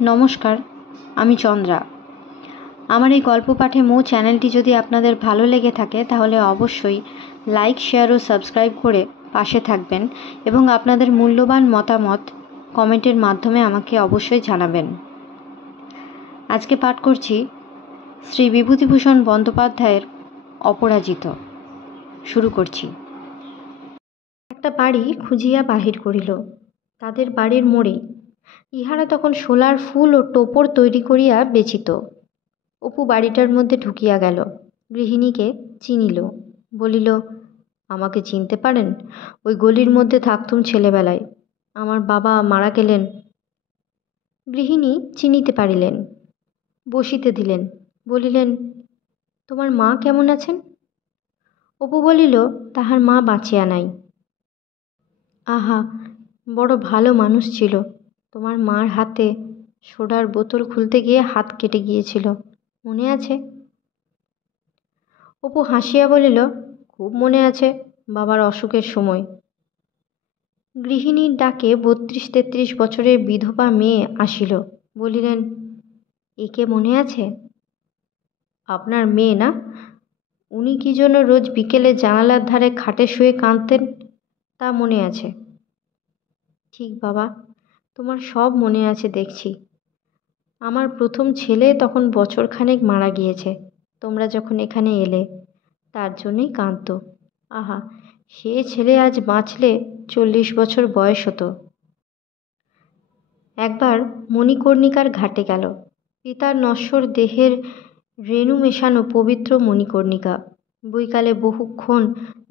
নমস্কার, আমি চন্দ্রা। আমার এই গল্প পাঠে মৌ চ্যানেলটি যদি আপনাদের ভালো লেগে থাকে তাহলে অবশ্যই লাইক, শেয়ার ও সাবস্ক্রাইব করে পাশে থাকবেন এবং আপনাদের মূল্যবান মতামত কমেন্টের মাধ্যমে আমাকে অবশ্যই জানাবেন। আজকে পাঠ করছি শ্রী বিভূতিভূষণ বন্দ্যোপাধ্যায়ের অপরাজিত। শুরু করছি। একটা বাড়ি খুঁজিয়া বাহির করিল, তাদের বাড়ির মোড়েই। ইহারা তখন শোলার ফুল ও টোপর তৈরি করিয়া বেচিত। অপু বাড়িটার মধ্যে ঢুকিয়া গেল, গৃহিণীকে চিনিল, বলিল, আমাকে চিনতে পারেন? ওই গলির মধ্যে থাকতুম ছেলেবেলায়, আমার বাবা মারা গেলেন। গৃহিণী চিনিতে পারিলেন, বসিতে দিলেন, বলিলেন, তোমার মা কেমন আছেন? অপু বলিল, তাহার মা বাঁচিয়া নাই। আহা, বড় ভালো মানুষ ছিল। তোমার মার হাতে সোডার বোতল খুলতে গিয়ে হাত কেটে গিয়েছিল, মনে আছে? অপু হাসিয়া বলিল, খুব মনে আছে, বাবার অসুখের সময়। গৃহিণীর ডাকে 32-33 বছরের বিধবা মেয়ে আসিল, বলিলেন, একে মনে আছে? আপনার মেয়ে না? উনি কি জন্য রোজ বিকেলে জানালার ধারে খাটে শুয়ে কাঁদতেন, তা মনে আছে। ঠিক বাবা, তোমার সব মনে আছে দেখছি। আমার প্রথম ছেলে তখন বছরখানেক মারা গিয়েছে, তোমরা যখন এখানে এলে, তার জন্যই কাঁদত। আহা, সে ছেলে আজ বাঁচলে 40 বছর বয়স হতো। একবার মণিকর্ণিকার ঘাটে গেল, পিতার নশ্বর দেহের রেণু মেশানো পবিত্র মণিকর্ণিকা। বৈকালে বহুক্ষণ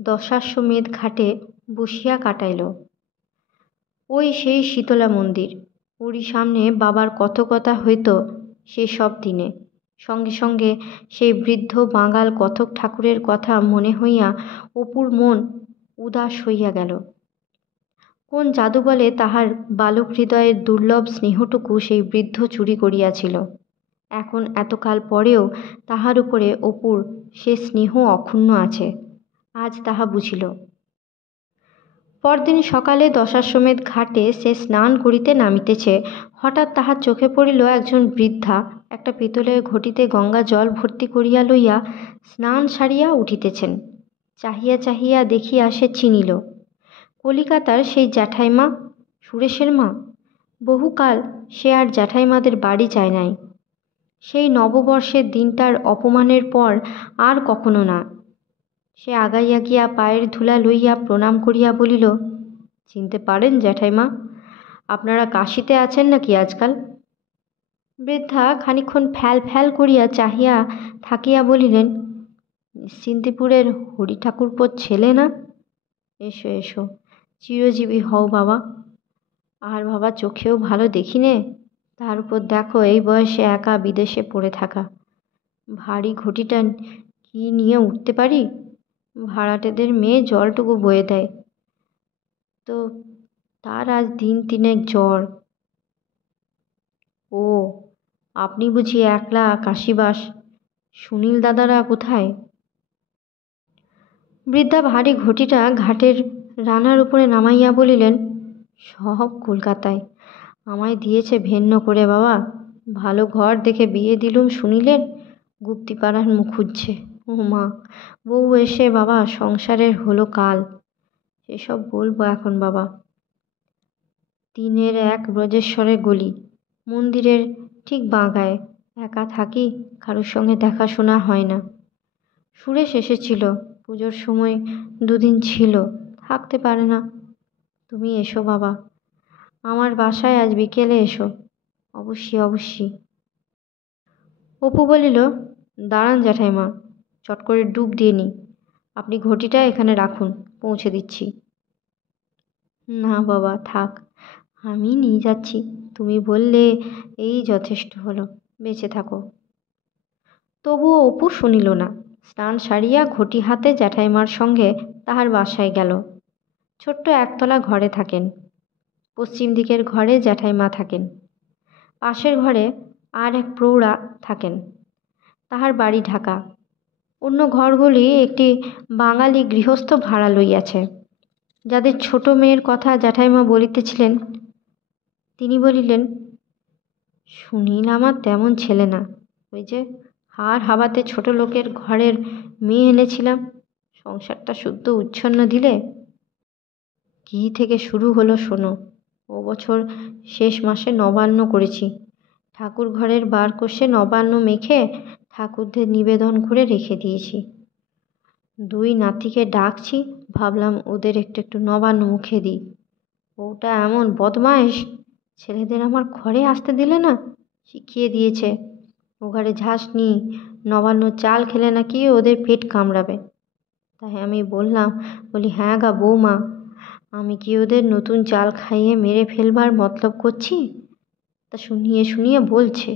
দশাশ্বমেধ ঘাটে বসিয়া কাটাইল। ওই সেই শীতলা মন্দির, ওরই সামনে বাবার কত কথা হইত সে সব দিনে। সঙ্গে সঙ্গে সেই বৃদ্ধ বাঙাল কথক ঠাকুরের কথা মনে হইয়া অপুর মন উদাস হইয়া গেল। কোন জাদু বলে তাহার বালক হৃদয়ের দুর্লভ স্নেহটুকু সেই বৃদ্ধ চুরি করিয়াছিল। এখন এতকাল পরেও তাহার উপরে অপুর সে স্নেহ অক্ষুণ্ণ আছে, আজ তাহা বুঝিল। পরদিন সকালে দশাশ্বমেধ ঘাটে সে স্নান করিতে নামিতেছে, হঠাৎ তাহার চোখে পড়িল একজন বৃদ্ধা একটা পিতলের ঘটিতে গঙ্গা জল ভর্তি করিয়া লইয়া স্নান সারিয়া উঠিতেছেন। চাহিয়া চাহিয়া দেখিয়া সে চিনিল, কলিকাতার সেই জ্যাঠাইমা, সুরেশের মা। বহুকাল সে আর জ্যাঠাইমাদের বাড়ি যায় নাই। সেই নববর্ষের দিনটার অপমানের পর আর কখনো না। সে আগাইয়া গিয়া পায়ের ধুলা লইয়া প্রণাম করিয়া বলিল, চিনতে পারেন জ্যাঠাইমা? আপনারা কাশীতে আছেন নাকি আজকাল? বৃদ্ধা খানিকক্ষণ ফ্যাল ফ্যাল করিয়া চাহিয়া থাকিয়া বলিলেন, নিশ্চিন্তিপুরের হরি ঠাকুরপোর ছেলে না? এসো এসো, চিরজীবী হও বাবা। আর বাবা চোখেও ভালো দেখি নে, তার উপর দেখো এই বয়সে একা বিদেশে পড়ে থাকা। ভারী ঘটিটা কি নিয়ে উঠতে পারি? ভাড়াটেদের মেয়ে জলটুকু বয়ে দেয়, তো তার আজ দিন 3 জ্বর। ও, আপনি বুঝি একলা কাশীবাস? সুনীল দাদারা কোথায়? বৃদ্ধা ভারী ঘটিটা ঘাটের রানার উপরে নামাইয়া বলিলেন, সব কলকাতায়। আমায় দিয়েছে ভেন্ন করে বাবা। ভালো ঘর দেখে বিয়ে দিলুম সুনীলের, গুপ্তিপাড়ার মুখ খুঁজছে। ও মা, বউ এসে বাবা সংসারের হলো কাল। সেসব বলবো এখন বাবা। 3-1 ব্রজেশ্বরের গলি, মন্দিরের ঠিক বাঁগায়। একা থাকি, কারোর সঙ্গে দেখাশোনা হয় না। সুরেশ এসেছিল, পুজোর সময় 2 দিন ছিল, থাকতে পারে না। তুমি এসো বাবা, আমার বাসায় আজ বিকেলে এসো, অবশ্যই অবশ্যই। অপু বলিল, দাঁড়ান জ্যাঠাইমা, চট করে ডুব দিয়ে নি। আপনি ঘটিটা এখানে রাখুন, পৌঁছে দিচ্ছি। না বাবা, থাক, আমি নিয়ে যাচ্ছি। তুমি বললে এই যথেষ্ট হলো, বেঁচে থাকো। তবুও অপু শুনিল না। স্নান সারিয়া ঘটি হাতে জ্যাঠাইমার সঙ্গে তাহার বাসায় গেল। ছোট্ট একতলা ঘরে থাকেন। পশ্চিম দিকের ঘরে জ্যাঠাইমা থাকেন। পাশের ঘরে আর এক প্রৌঢ়া থাকেন, তাহার বাড়ি ঢাকা। অন্য ঘরগুলি একটি বাঙালি গৃহস্থ ভাড়া লইয়াছে। যাদের ছোট মেয়ের কথা জ্যাঠাইমা বলিতেছিলেন, তিনি বলিলেন, সুনীল আমার তেমন ছেলে না। ওই যে হাড় হাবাতে ছোট লোকের ঘরের মেয়ে এনেছিলাম, সংসারটা শুদ্ধ উচ্ছন্ন দিলে। কী থেকে শুরু হলো শোনো। ও বছর শেষ মাসে নবান্ন করেছি। ঠাকুর ঘরের বার কষে নবান্ন মেখে ঠাকুরদের নিবেদন করে রেখে দিয়েছি। দুই নাতিকে ডাকছি, ভাবলাম ওদের একটু একটু নবান্ন মুখে দিই। ওটা এমন বদমাইশ, ছেলেদের আমার ঘরে আসতে দিলে না, শিখিয়ে দিয়েছে ও ঘরে ঝাঁসনি, নবান্ন চাল খেলে নাকি ওদের পেট কামড়াবে। তাই আমি বলি হ্যাঁ গা বৌমা, আমি কি ওদের নতুন চাল খাইয়ে মেরে ফেলবার মতলব করছি? তা শুনিয়ে শুনিয়ে বলছে,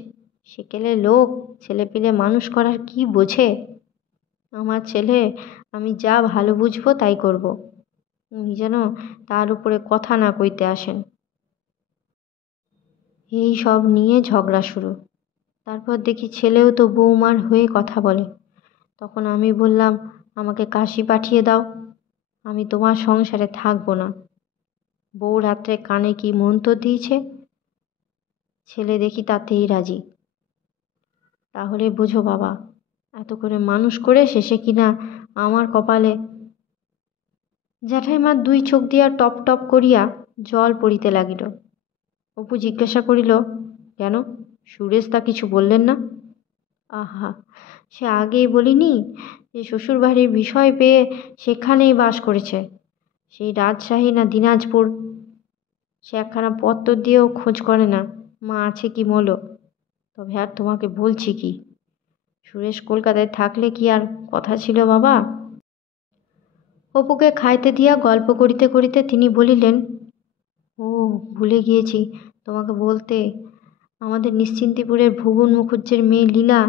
সেকেলে লোক, ছেলেপিলে মানুষ করার কি বোঝে? আমার ছেলে, আমি যা ভালো বুঝবো তাই করব। উনি যেন তার উপরে কথা না কইতে আসেন। এই সব নিয়ে ঝগড়া শুরু। তারপর দেখি ছেলেও তো বৌমার হয়ে কথা বলে। তখন আমি বললাম, আমাকে কাশি পাঠিয়ে দাও, আমি তোমার সংসারে থাকবো না। বউ রাত্রে কানে কি মন্ত্র দিয়েছে, ছেলে দেখি তাতেই রাজি। তাহলে বুঝো বাবা, এত করে মানুষ করে শেষে কিনা আমার কপালে। জ্যাঠাইমার দুই চোখ দিয়া টপ টপ করিয়া জল পড়িতে লাগিল। অপু জিজ্ঞাসা করিল, কেন, সুরেশ তা কিছু বললেন না? আহা, সে আগেই বলিনি যে শ্বশুরবাড়ির বিষয় পেয়ে সেখানেই বাস করেছে, সেই রাজশাহী না দিনাজপুর। সে একখানা পত্র দিয়েও খোঁজ করে না মা আছে কি মলো। তবে আর তোমাকে বলছি কি, সুরেশ কলকাতায় থাকলে কি আর কথা ছিল বাবা? অপুকে খাইতে দিয়া গল্প করিতে করিতে তিনি বলিলেন, ও ভুলে গিয়েছি তোমাকে বলতে, আমাদের নিশ্চিন্তিপুরের ভুবন মুখুজ্জের মেয়ে লীলা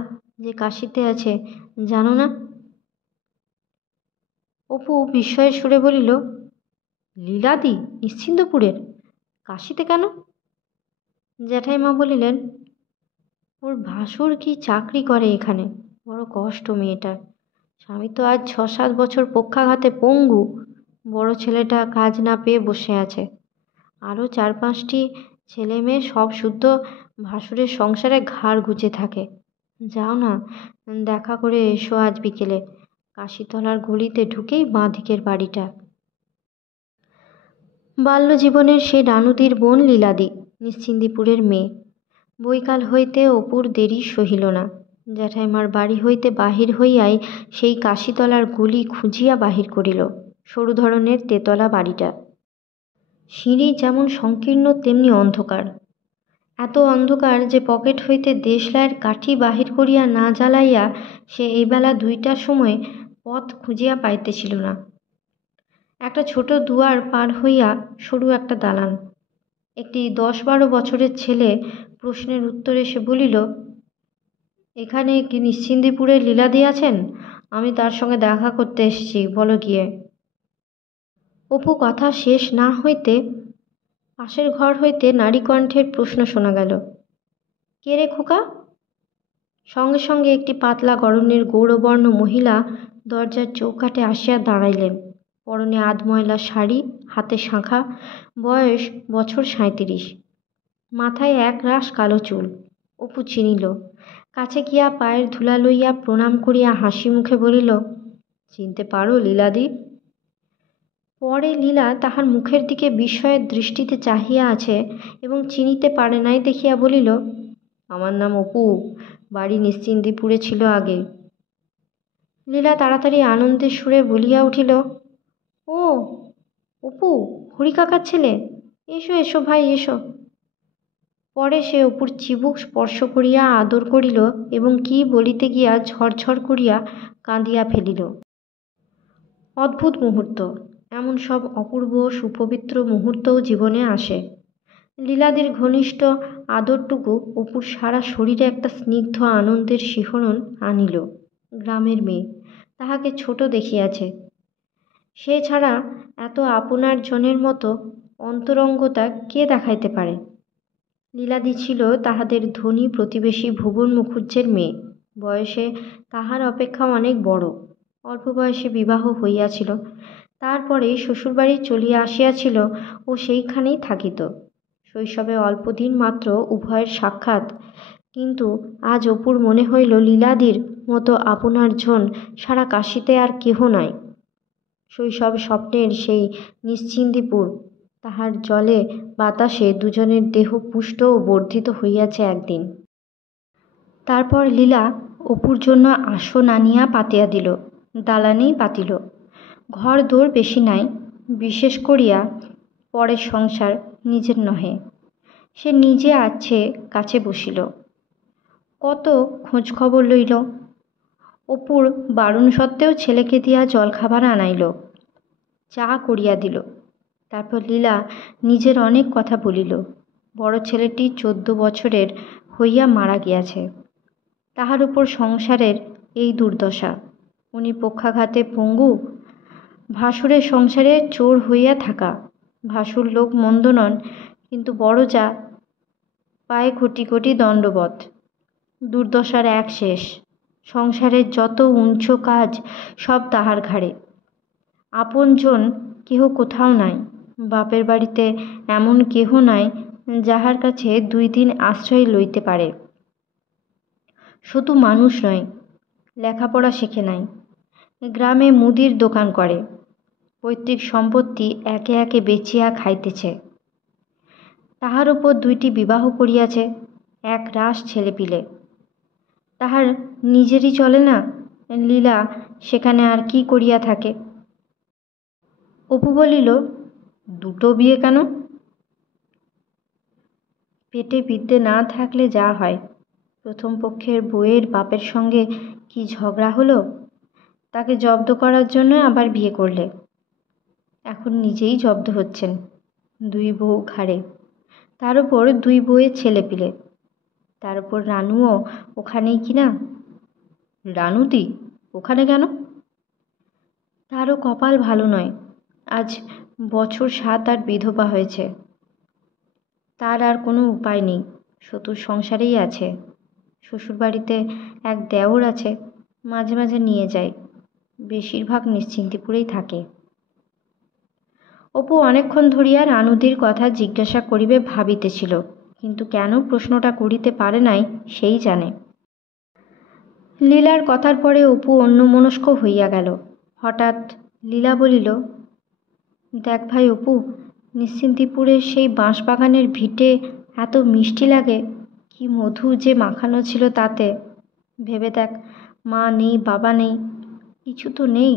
যে কাশিতে আছে, জানো না? অপু বিস্ময়ের সুরে বলিল, লীলাদি নিশ্চিন্তপুরের? কাশিতে কেন? জ্যাঠাইমা বলিলেন, ওর ভাসুর কি চাকরি করে এখানে, বড় কষ্ট মেয়েটার। স্বামী তো আজ 6-7 বছর পক্ষাঘাতে পঙ্গু। বড় ছেলেটা কাজ না পেয়ে বসে আছে। আরও 4-5টি ছেলে মেয়ে সব শুদ্ধ ভাসুরের সংসারে ঘাড় গুজে থাকে। যাও না, দেখা করে এসো আজ বিকেলে। কাশিতলার গলিতে ঢুকেই বাঁ দিকের বাড়িটা। বাল্যজীবনের সে রানুদির বোন লীলাদি, নিশ্চিন্দিপুরের মেয়ে। বৈকাল হইতে অপুর দেরি সহিল না। জ্যাঠাইমার বাড়ি হইতে বাহির হইয়াই সেই কাশিতলার গলি খুঁজিয়া বাহির করিল সরু ধরনের তেতলা বাড়িটা। সিঁড়ি যেমন সংকীর্ণ তেমনি অন্ধকার। এত অন্ধকার যে পকেট হইতে দেশলাইয়ের কাঠি বাহির করিয়া না জ্বালাইয়া সে এই বেলা 2টার সময় পথ খুঁজিয়া পাইতেছিল না। একটা ছোট দুয়ার পার হইয়া সরু একটা দালান। একটি 10-12 বছরের ছেলে প্রশ্নের উত্তরে সে বলিল, এখানে কি নিশ্চিন্দিপুরের লীলাদি আছেন? আমি তার সঙ্গে দেখা করতে এসেছি, বলো গিয়ে। অপু কথা শেষ না হইতে পাশের ঘর হইতে নারীকণ্ঠের প্রশ্ন শোনা গেল, কে রে খোকা? সঙ্গে সঙ্গে একটি পাতলা গড়নের গৌরবর্ণ মহিলা দরজার চৌকাঠে আসিয়া দাঁড়াইলেন। পরনে আধময়লা শাড়ি, হাতে শাঁখা, বয়স বছর 37, মাথায় এক রাশ কালো চুল। অপু চিনিল। কাছে গিয়া পায়ের ধুলা লইয়া প্রণাম করিয়া হাসি মুখে বলিল, চিনতে পারো লীলাদি? পরে লীলা তাহার মুখের দিকে বিস্ময়ের দৃষ্টিতে চাহিয়া আছে এবং চিনিতে পারে নাই দেখিয়া বলিল, আমার নাম অপু, বাড়ি নিশ্চিন্দিপুরে ছিল আগে। লীলা তাড়াতাড়ি আনন্দের সুরে বলিয়া উঠিল, ও অপু, হরি কাকার ছেলে, এসো এসো ভাই এসো। পরে সে অপুর চিবুক স্পর্শ করিয়া আদর করিল এবং কি বলিতে গিয়া ঝরঝর করিয়া কাঁদিয়া ফেলিল। অদ্ভুত মুহূর্ত, এমন সব অপূর্ব সুপবিত্র মুহূর্তও জীবনে আসে। লীলাদের ঘনিষ্ঠ আদরটুকু অপুর সারা শরীরে একটা স্নিগ্ধ আনন্দের শিহরণ আনিল। গ্রামের মেয়ে, তাহাকে ছোট দেখিয়াছে। সে ছাড়া এত আপনার জনের মতো অন্তরঙ্গতা কে দেখাইতে পারে? লীলাদি ছিল তাহাদের ধনী প্রতিবেশী ভুবন মুখুজ্জের মেয়ে, বয়সে তাহার অপেক্ষা অনেক বড়। অল্প বয়সে বিবাহ হইয়াছিল, তারপরে শ্বশুরবাড়ি চলিয়া আসিয়াছিল ও সেইখানেই থাকিত। শৈশবে অল্পদিন মাত্র উভয়ের সাক্ষাৎ, কিন্তু আজ অপুর মনে হইল লীলাদির মতো আপনার জন সারা কাশীতে আর কেহ নাই। শৈশব স্বপ্নের সেই নিশ্চিন্দিপুর, তাহার জলে বাতাসে দুজনের দেহ পুষ্ট ও বর্ধিত হইয়াছে একদিন। তারপর লীলা অপুর জন্য আসন আনিয়া পাতিয়া দিল, দালানেই পাতিল। ঘর দোর বেশি নাই, বিশেষ করিয়া পরের সংসার, নিজের নহে। সে নিজে আছে কাছে বসিল, কত খোঁজ খবর লইল। অপুর বারণ সত্ত্বেও ছেলেকে দিয়া জলখাবার আনাইল, চা করিয়া দিল। তারপর লীলা নিজের অনেক কথা বলিল। বড় ছেলেটি 14 বছরের হইয়া মারা গিয়াছে, তাহার উপর সংসারের এই দুর্দশা। উনি পক্ষাঘাতে পঙ্গু, ভাসুরের সংসারে চোর হইয়া থাকা। ভাসুর লোক মন্দ নন, কিন্তু বড় যা পায়ে কোটি কোটি দণ্ডবৎ। দুর্দশার এক শেষ। সংসারের যত উঞ্চ কাজ সব তাহার ঘাড়ে। আপনজন কেহ কোথাও নাই। বাপের বাড়িতে এমন কেহ নাই যাহার কাছে 2 দিন আশ্রয় লইতে পারে। শুধু মানুষ নয়, লেখাপড়া শেখে নাই। গ্রামে মুদির দোকান করে, পৈতৃক সম্পত্তি একে একে বেচিয়া খাইতেছে। তাহার উপর 2টি বিবাহ করিয়াছে, এক রাস ছেলেপিলে। তাহার নিজেরই চলে না, লীলা সেখানে আর কি করিয়া থাকে? অপু বলিল, 2টো বিয়ে কেন? পেটে বিদ্যে না থাকলে যা হয়। প্রথম পক্ষের বউয়ের বাপের সঙ্গে কি ঝগড়া হলো, তাকে জব্দ করার জন্য আবার বিয়ে করলে। এখন নিজেই জব্দ হচ্ছেন, 2 বউ ঘাড়ে, তার উপর 2 বউয়ের ছেলেপিলে, তার উপর রানুও ওখানেই কিনা। রানুদি ওখানে কেন? তারও কপাল ভালো নয়, আজ বছর 7 আর বিধবা হয়েছে। তার আর কোনো উপায় নেই, শত্রুর সংসারেই আছে। শ্বশুরবাড়িতে এক দেওর আছে, মাঝে মাঝে নিয়ে যায়, বেশিরভাগ নিশ্চিন্তিপুরেই থাকে। অপু অনেকক্ষণ ধরিয়া রানুদির কথা জিজ্ঞাসা করিবে ভাবিতেছিল, কিন্তু কেন প্রশ্নটা করিতে পারে নাই সেই জানে। লীলার কথার পরে অপু অন্যমনস্ক হইয়া গেল। হঠাৎ লীলা বলিল, দেখ ভাই অপু, নিশ্চিন্তিপুরের সেই বাঁশবাগানের ভিটে এত মিষ্টি লাগে, কি মধু যে মাখানো ছিল তাতে। ভেবে দেখ, মা নেই, বাবা নেই, কিছু তো নেই,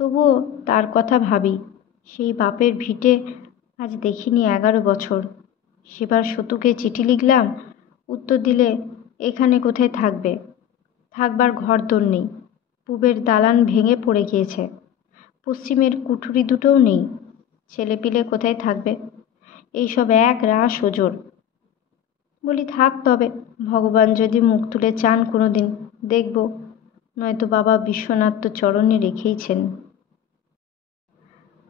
তবুও তার কথা ভাবি। সেই বাপের ভিটে আজ দেখিনি 11 বছর। সেবার সতুকে চিঠি লিখলাম, উত্তর দিলে এখানে কোথায় থাকবে, থাকবার ঘরদোর নেই। পূবের দালান ভেঙে পড়ে গিয়েছে, পশ্চিমের কুঠুরি দুটোও নেই, ছেলেপিলে কোথায় থাকবে? এইসব এক রাস ওজর। বলি থাক তবে, ভগবান যদি মুখ তুলে চান কোনো দিন দেখব, নয়তো বাবা বিশ্বনাথ তো চরণে রেখেইছেন।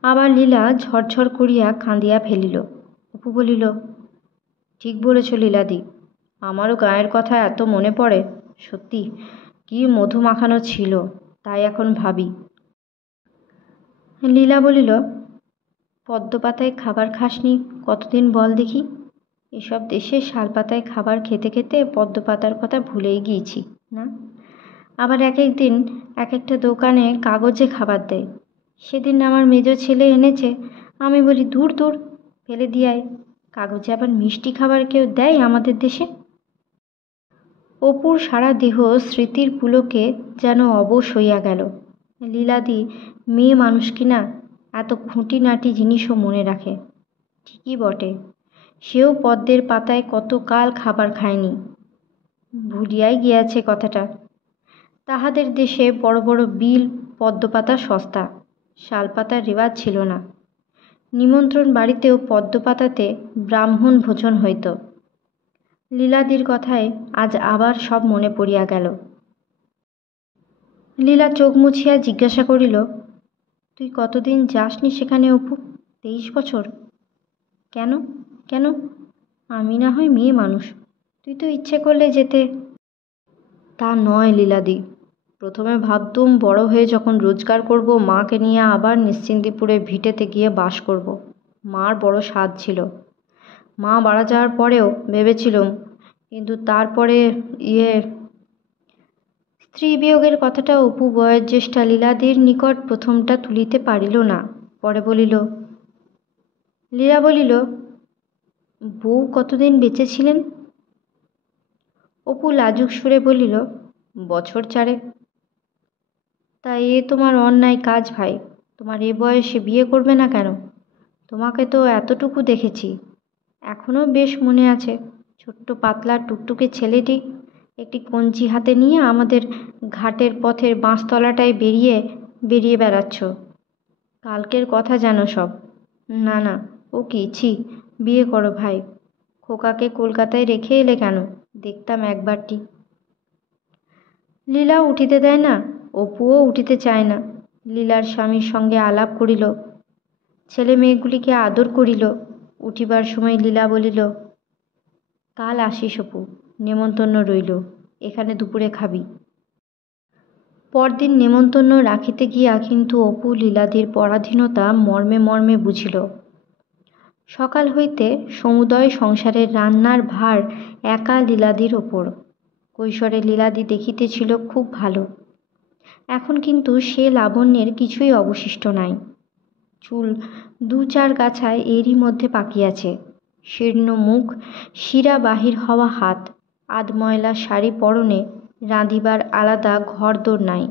আবার লীলা ঝরঝর করিয়া কাঁদিয়া ফেলিল। অপু বলিল, ঠিক বলেছ লীলাদি, আমারও গায়ের কথা এত মনে পড়ে। সত্যি কি মধু মাখানো ছিল, তাই এখন ভাবি। লীলা বলিল, পদ্মপাতায় খাবার খাসনি কতদিন বল দেখি? এসব দেশে শালপাতায় খাবার খেতে খেতে পদ্মপাতার কথা ভুলেই গিয়েছি না। আবার এক একদিন এক একটা দোকানে কাগজে খাবার দেয়। সেদিন আমার মেজ ছেলে এনেছে, আমি বলি দূর দূর, ফেলে দিয়াই। কাগজে আবার মিষ্টি খাবার কেউ দেয় আমাদের দেশে? অপুর সারা দেহ স্মৃতির পুলকে যেন অবশ হইয়া গেল। লীলাদি মেয়ে মানুষ কিনা, এত খুঁটিনাটি জিনিসও মনে রাখে। ঠিকই বটে, সেও পদ্মের পাতায় কত কাল খাবার খায়নি, ভুলিয়াই গিয়াছে কথাটা। তাহাদের দেশে বড় বড় বিল পদ্মপাতা সস্তা, শালপাতার রেওয়াজ ছিল না। নিমন্ত্রণ বাড়িতেও পদ্মপাতাতে ব্রাহ্মণ ভোজন হইত। লীলাদির কথায় আজ আবার সব মনে পড়িয়া গেল। লীলা চোখ মুছিয়া জিজ্ঞাসা করিল, তুই কতদিন যাসনি সেখানে অপু? 23 বছর? কেন কেন? আমি না হয় মেয়ে মানুষ, তুই তো ইচ্ছে করলে যেতে। তা নয় লীলাদি, প্রথমে ভাবতুম বড় হয়ে যখন রোজগার করব, মাকে নিয়ে আবার নিশ্চিন্তিপুরে ভিটেতে গিয়ে বাস করব। মার বড় সাধ ছিল, মা মারা যাওয়ার পরেও ভেবেছিলুম, কিন্তু তারপরে স্ত্রী বিয়োগের কথাটা অপু বয়োজ্যেষ্ঠা লীলাদির নিকট প্রথমটা তুলিতে পারিল না। পরে বলিল, লীলা বলিল, বউ কতদিন বেঁচে ছিলেন? অপু লাজুক সুরে বলিল, বছর 4। তা এ তোমার অন্যায় কাজ ভাই, তোমার এ বয়সে বিয়ে করবে না কেন? তোমাকে তো এতটুকু দেখেছি, এখনও বেশ মনে আছে। ছোট্ট পাতলা টুকটুকে ছেলেটি একটি কঞ্চি হাতে নিয়ে আমাদের ঘাটের পথের বাঁশতলাটায় বেরিয়ে বেড়াচ্ছ। কালকের কথা জানো সব। না না, ও কি, ছি, বিয়ে করো ভাই। খোকাকে কলকাতায় রেখে এলে কেন? দেখতাম একবারটি। লীলা উঠিতে দেয় না, অপুও উঠিতে চায় না। লীলার স্বামীর সঙ্গে আলাপ করিল, ছেলে মেয়েগুলিকে আদর করিল। উঠিবার সময় লীলা বলিল, কাল আসিস অপু, নেমন্তন্ন রইল, এখানে দুপুরে খাবি। পরদিন নেমন্তন্ন রাখিতে গিয়া কিন্তু অপু লীলাদির পরাধীনতা মর্মে মর্মে বুঝিল। সকাল হইতে সমুদয় সংসারের রান্নার ভার একা লীলাদির ওপর। কৈশোরে লীলাদি দেখিতেছিল খুব ভালো, এখন কিন্তু সে লাবণ্যের কিছুই অবশিষ্ট নাই। চুল 2-4 গাছায় এরই মধ্যে পাকিয়াছে, শীর্ণ মুখ, শিরা বাহির হওয়া হাত, আধময়লা শাড়ি পরনে, রাঁধিবার আলাদা ঘরদোর নাই।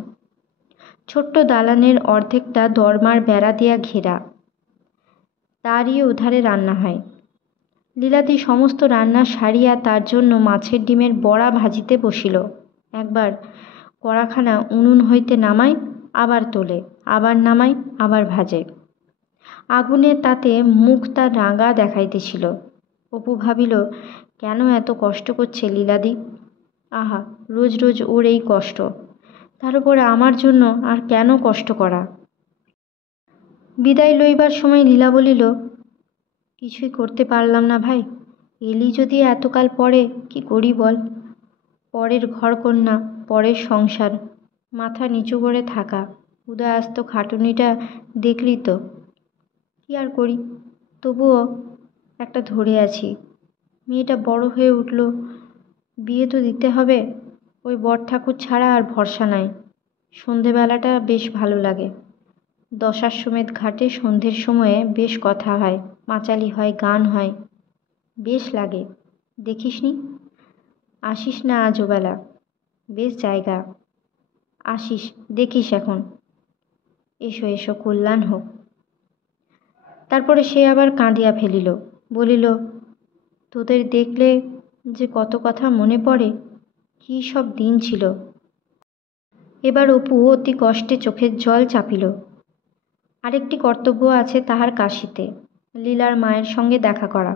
ছোট্ট দালানের অর্ধেকটা দরমার বেড়া দিয়া ঘেরা, তারই ওধারে রান্না হয়। লীলাদি সমস্ত রান্না সারিয়া তার জন্য মাছের ডিমের বড়া ভাজিতে বসিল। একবার কড়াখানা উনুন হইতে নামায়, আবার তোলে, আবার নামায়, আবার ভাজে। আগুনে তাতে মুখ তার রাঙা দেখাইতেছিল। অপু ভাবিল, কেন এত কষ্ট করছে লীলাদি? আহা, রোজ রোজ ওর এই কষ্ট, তার উপরে আমার জন্য আর কেন কষ্ট করা? বিদায় লইবার সময় লীলা বলিল, কিছুই করতে পারলাম না ভাই। এলি যদি এতকাল পরে, কি করি বল? পরের ঘরকন্না, পরের সংসার, মাথা নিচু করে থাকা। উদয়াস্ত খাটুনিটা দেখলি তো, কি আর করি? তবুও একটা ধরে আছি। মেয়েটা বড় হয়ে উঠল, বিয়ে তো দিতে হবে। ওই বর ঠাকুর ছাড়া আর ভরসা নাই। সন্ধেবেলাটা বেশ ভালো লাগে। দশাশ্বমেধ ঘাটে সন্ধ্যের সময়ে বেশ কথা হয়, পাঁচালি হয়, গান হয়, বেশ লাগে। দেখিসনি? আসিস না আজও বেলা, বেশ জায়গা। আসিস, দেখিস এখন। এসো এসো, কল্যাণ হোক। তারপরে সে আবার কাঁদিয়া ফেলিল, বলিল, তোদের দেখলে যে কত কথা মনে পড়ে, কী সব দিন ছিল। এবার অপু অতি কষ্টে চোখের জল চাপিল। আরেকটি কর্তব্য আছে তাহার কাশীতে, লীলার মায়ের সঙ্গে দেখা করা।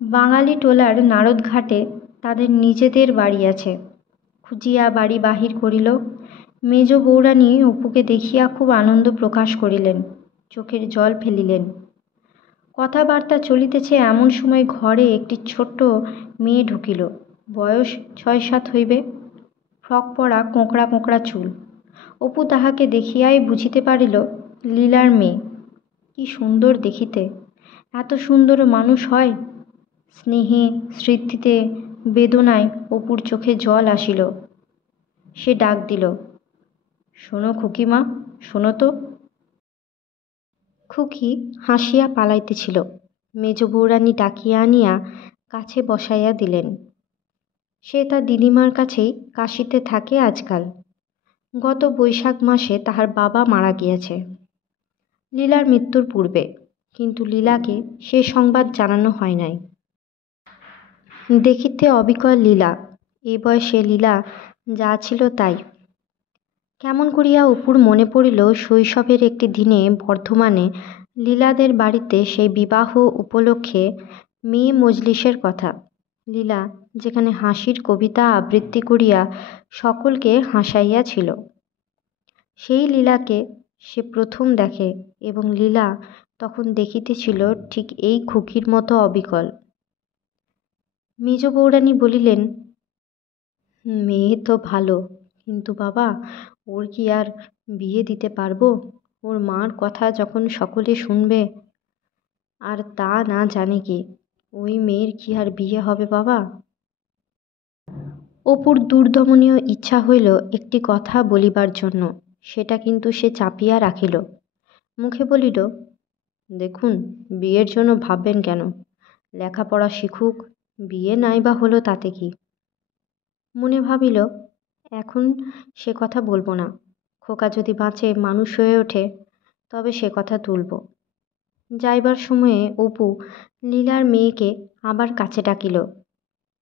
বাঙালি টোলার নারদঘাটে তাদের নিজেদের বাড়ি আছে। খুঁজিয়া বাড়ি বাহির করিল। মেজ বৌরানী অপুকে দেখিয়া খুব আনন্দ প্রকাশ করিলেন, চোখের জল ফেলিলেন। কথাবার্তা চলিতেছে এমন সময় ঘরে একটি ছোট্ট মেয়ে ঢুকিল। বয়স 6-7 হইবে, ফ্রক পরা, কোঁকড়া কোঁকড়া চুল। অপু তাহাকে দেখিয়াই বুঝিতে পারিল লীলার মেয়ে। কি সুন্দর দেখিতে! এত সুন্দর মানুষ হয়! স্নেহে, স্মৃতিতে, বেদনায় অপুর চোখে জল আসিল। সে ডাক দিল, শোনো খুকিমা, শোনো তো। খুকি হাসিয়া পালাইতেছিল। মেজ বৌরানী ডাকিয়া আনিয়া কাছে বসাইয়া দিলেন। সে তার দিদিমার কাছেই কাশীতে থাকে আজকাল। গত বৈশাখ মাসে তাহার বাবা মারা গিয়াছে, লীলার মৃত্যুর পূর্বে, কিন্তু লীলাকে সে সংবাদ জানানো হয় নাই। দেখিতে অবিকল লীলা, এই বয়সে লীলা যা ছিল তাই। কেমন করিয়া অপুর মনে পড়িল শৈশবের একটি দিনে বর্ধমানে লীলাদের বাড়িতে সেই বিবাহ উপলক্ষে মেয়ে মজলিসের কথা। লীলা যেখানে হাসির কবিতা আবৃত্তি করিয়া সকলকে হাসাইয়াছিল। সেই লীলাকে সে প্রথম দেখে, এবং লীলা তখন দেখিতেছিল ঠিক এই খুকির মতো অবিকল। মেজ বৌরানী বলিলেন, মেয়ে তো ভালো, কিন্তু বাবা, ওর কি আর বিয়ে দিতে পারবো? ওর মার কথা যখন সকলে শুনবে। আর তা না জানে কি, ওই মেয়ের কি আর বিয়ে হবে বাবা? অপুর দুর্দমনীয় ইচ্ছা হইল একটি কথা বলিবার জন্য, সেটা কিন্তু সে চাপিয়া রাখিল। মুখে বলিল, দেখুন, বিয়ের জন্য ভাববেন কেন? লেখাপড়া শিখুক, বিয়ে নাই বা হলো তাতে কি? মনে ভাবিল, এখন সে কথা বলবো না। খোকা যদি বাঁচে, মানুষ হয়ে ওঠে, তবে সে কথা তুলব। যাইবার সময়ে অপু লীলার মেয়েকে আবার কাছে ডাকিল।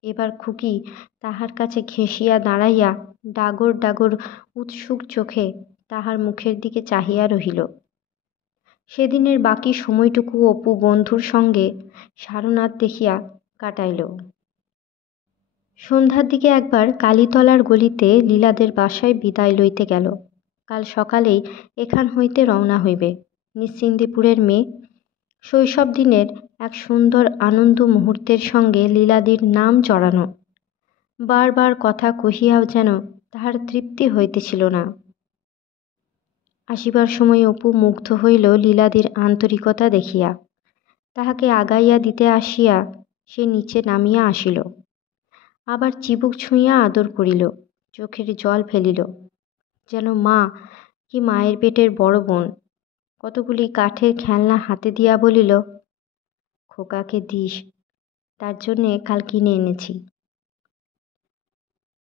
এবার খুকি তাহার কাছে ঘেঁষিয়া দাঁড়াইয়া ডাগর ডাগর উৎসুক চোখে তাহার মুখের দিকে চাহিয়া রহিল। সেদিনের বাকি সময়টুকু অপু বন্ধুর সঙ্গে সারনাথ দেখিয়া কাটাইল। সন্ধ্যার দিকে একবার কালীতলার গলিতে লীলাদের বাসায় বিদায় লইতে গেল। কাল সকালেই এখান হইতে রওনা হইবে। নিশ্চিন্দিপুরের মেয়ে, শৈশব দিনের এক সুন্দর আনন্দ মুহূর্তের সঙ্গে লীলাদির নাম জড়ানো। বারবার কথা কহিয়াও যেন তাহার তৃপ্তি হইতেছিল না। আসিবার সময় অপু মুগ্ধ হইল লীলাদির আন্তরিকতা দেখিয়া। তাহাকে আগাইয়া দিতে আসিয়া সে নিচে নামিয়া আসিল। আবার চিবুক ছুঁইয়া আদর করিল, চোখের জল ফেলিল, যেন মা কি মায়ের পেটের বড় বোন। কতগুলি কাঠের খেলনা হাতে দিয়া বলিল, খোকাকে দিস, তার জন্যে কাল কিনে এনেছি।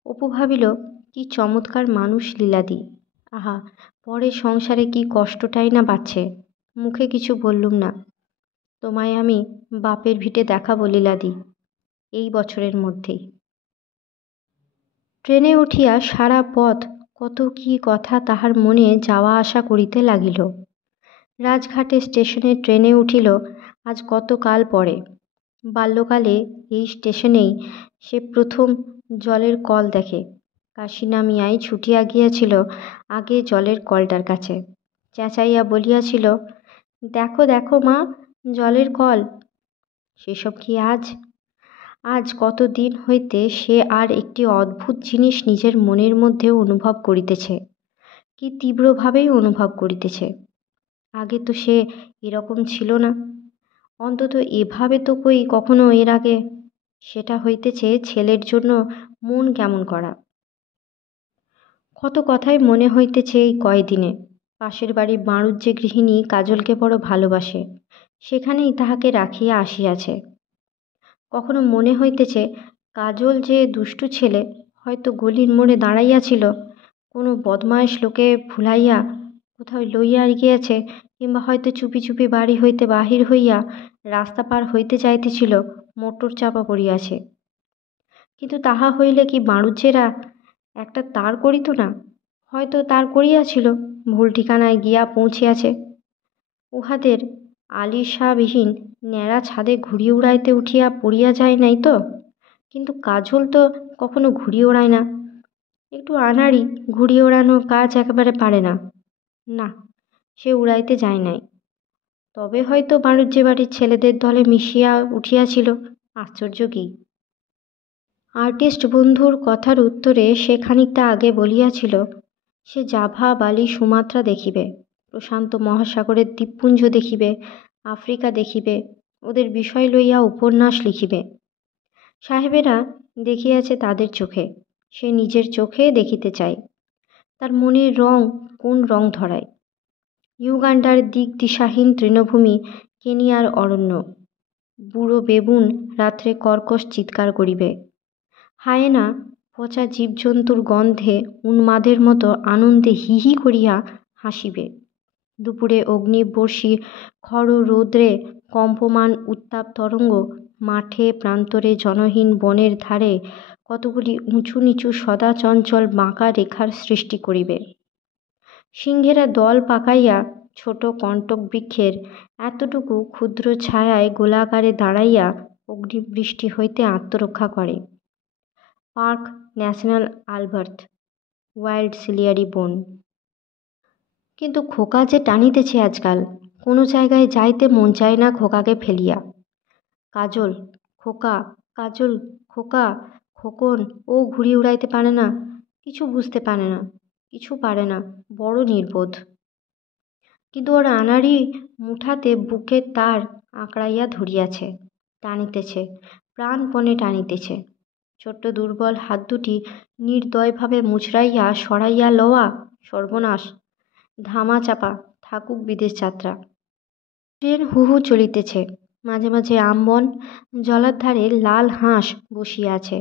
অপু ভাবিল, কি চমৎকার মানুষ লীলাদি। আহা, পরের সংসারে কি কষ্টটাই না পাচ্ছে। মুখে কিছু বললুম না। তোমায় আমি বাপের ভিটে দেখাবো লীলাদি, এই বছরের মধ্যেই। ট্রেনে উঠিয়া সারা পথ কত কি কথা তাহার মনে যাওয়া আসা করিতে লাগিল। রাজঘাটে স্টেশনে ট্রেনে উঠিল আজ কতকাল পরে। বাল্যকালে এই স্টেশনেই সে প্রথম জলের কল দেখে। কাশি নামিয়াই ছুটিয়া গিয়াছিল আগে জলের কলটার কাছে। চেঁচাইয়া বলিয়াছিল, দেখো দেখো মা, জলের কল। সেসব কি আজ? আজ কত দিন হইতে সে আর একটি অদ্ভুত জিনিস নিজের মনের মধ্যে অনুভব করিতেছে, কি তীব্রভাবেই অনুভব করিতেছে। আগে তো সে এরকম ছিল না, অন্তত এভাবে তো কখনো এর আগে। সেটা হইতেছে ছেলের জন্য মন কেমন করা। কত কথাই মনে হইতেছে এই কয়দিনে। পাশের বাড়ির বাড়ুর যে গৃহিণী কাজলকে বড় ভালোবাসে, সেখানেই তাহাকে রাখিয়া আসিয়াছে। কখনো মনে হইতেছে কাজল যে দুষ্টু ছেলে, হয়তো গলির মোড়ে দাঁড়াইয়াছিল, কোনো বদমাইশ লোকে ভুলাইয়া কোথাও লইয়া গিয়াছে, কিংবা হয়তো চুপি চুপি বাড়ি হইতে বাহির হইয়া রাস্তা পার হইতে যাইতেছিল, মোটর চাপা পড়িয়াছে। কিন্তু তাহা হইলে কি বাড়ুজ্যেরা একটা তার করিত না? হয়তো তার করিয়াছিল, ভুল ঠিকানায় গিয়া পৌঁছিয়াছে। উহাদের আলিশাবিহীন ন্যাড়া ছাদে ঘুড়ি উড়াইতে উঠিয়া পড়িয়া যায় নাই তো? কিন্তু কাজল তো কখনো ঘুড়ি ওড়ায় না। একটু আনাড়ি, ঘুড়ি ওড়ানো কাজ একেবারে পারে না। না, সে উড়াইতে যায় নাই। তবে হয়তো বাণিজ্য বাড়ির ছেলেদের দলে মিশিয়া উঠিয়াছিল। আশ্চর্য কি! আর্টিস্ট বন্ধুর কথার উত্তরে সে খানিকটা আগে বলিয়াছিল, সে জাভা, বালি, সুমাত্রা দেখিবে, প্রশান্ত মহাসাগরের দ্বীপপুঞ্জ দেখিবে, আফ্রিকা দেখিবে, ওদের বিষয় লইয়া উপন্যাস লিখিবে। সাহেবেরা দেখিয়াছে তাদের চোখে, সে নিজের চোখে দেখিতে চায়। তার মনের রং কোন রং ধরায়? ইউগান্ডার দিক দিশাহীন তৃণভূমি, কেনিয়ার অরণ্য। বুড়ো বেবুন রাত্রে কর্কশ চিৎকার করিবে। হায়েনা পচা জীবজন্তুর গন্ধে উন্মাদের মতো আনন্দে হি হি করিয়া হাসিবে। দুপুরে অগ্নিবর্ষী খর রৌদ্রে কম্পমান উত্তাপ তরঙ্গ মাঠে প্রান্তরে জনহীন বনের ধারে কতগুলি উঁচু নিচু সদা চঞ্চল বাঁকা রেখার সৃষ্টি করিবে। সিংহেরা দল পাকাইয়া ছোট কণ্টক বৃক্ষের এতটুকু ক্ষুদ্র ছায়ায় গোলাকারে দাঁড়াইয়া অগ্নিবৃষ্টি হইতে আত্মরক্ষা করে। Park national Albert wild ciliary বন। কিন্তু খোকা যে টানিতেছে আজকাল, কোনো জায়গায় যাইতে মন চায় না খোকাকে ফেলিয়া। কাজল, খোকা, কাজল, খোকা, খোকন, ও ঘুড়ি উড়াইতে পারে না, কিছু বুঝতে পারে না, কিছু পারে না, বড় নির্বোধ। কিন্তু ওর আনাড়ি মুঠাতে বুকের তার আঁকড়াইয়া ধরিয়াছে। টানিতেছে, প্রাণপণে টানিতেছে। ছোট্ট দুর্বল হাত দুটি নির্দয়ভাবে মুচড়াইয়া সরাইয়া লওয়া, সর্বনাশ, ধামা চাপা, থাকুক বিদেশ যাত্রা। ট্রেন হু হু চলিতেছে, মাঝে মাঝে আমবন, জলার ধারে লাল হাঁস বসিয়া আছে,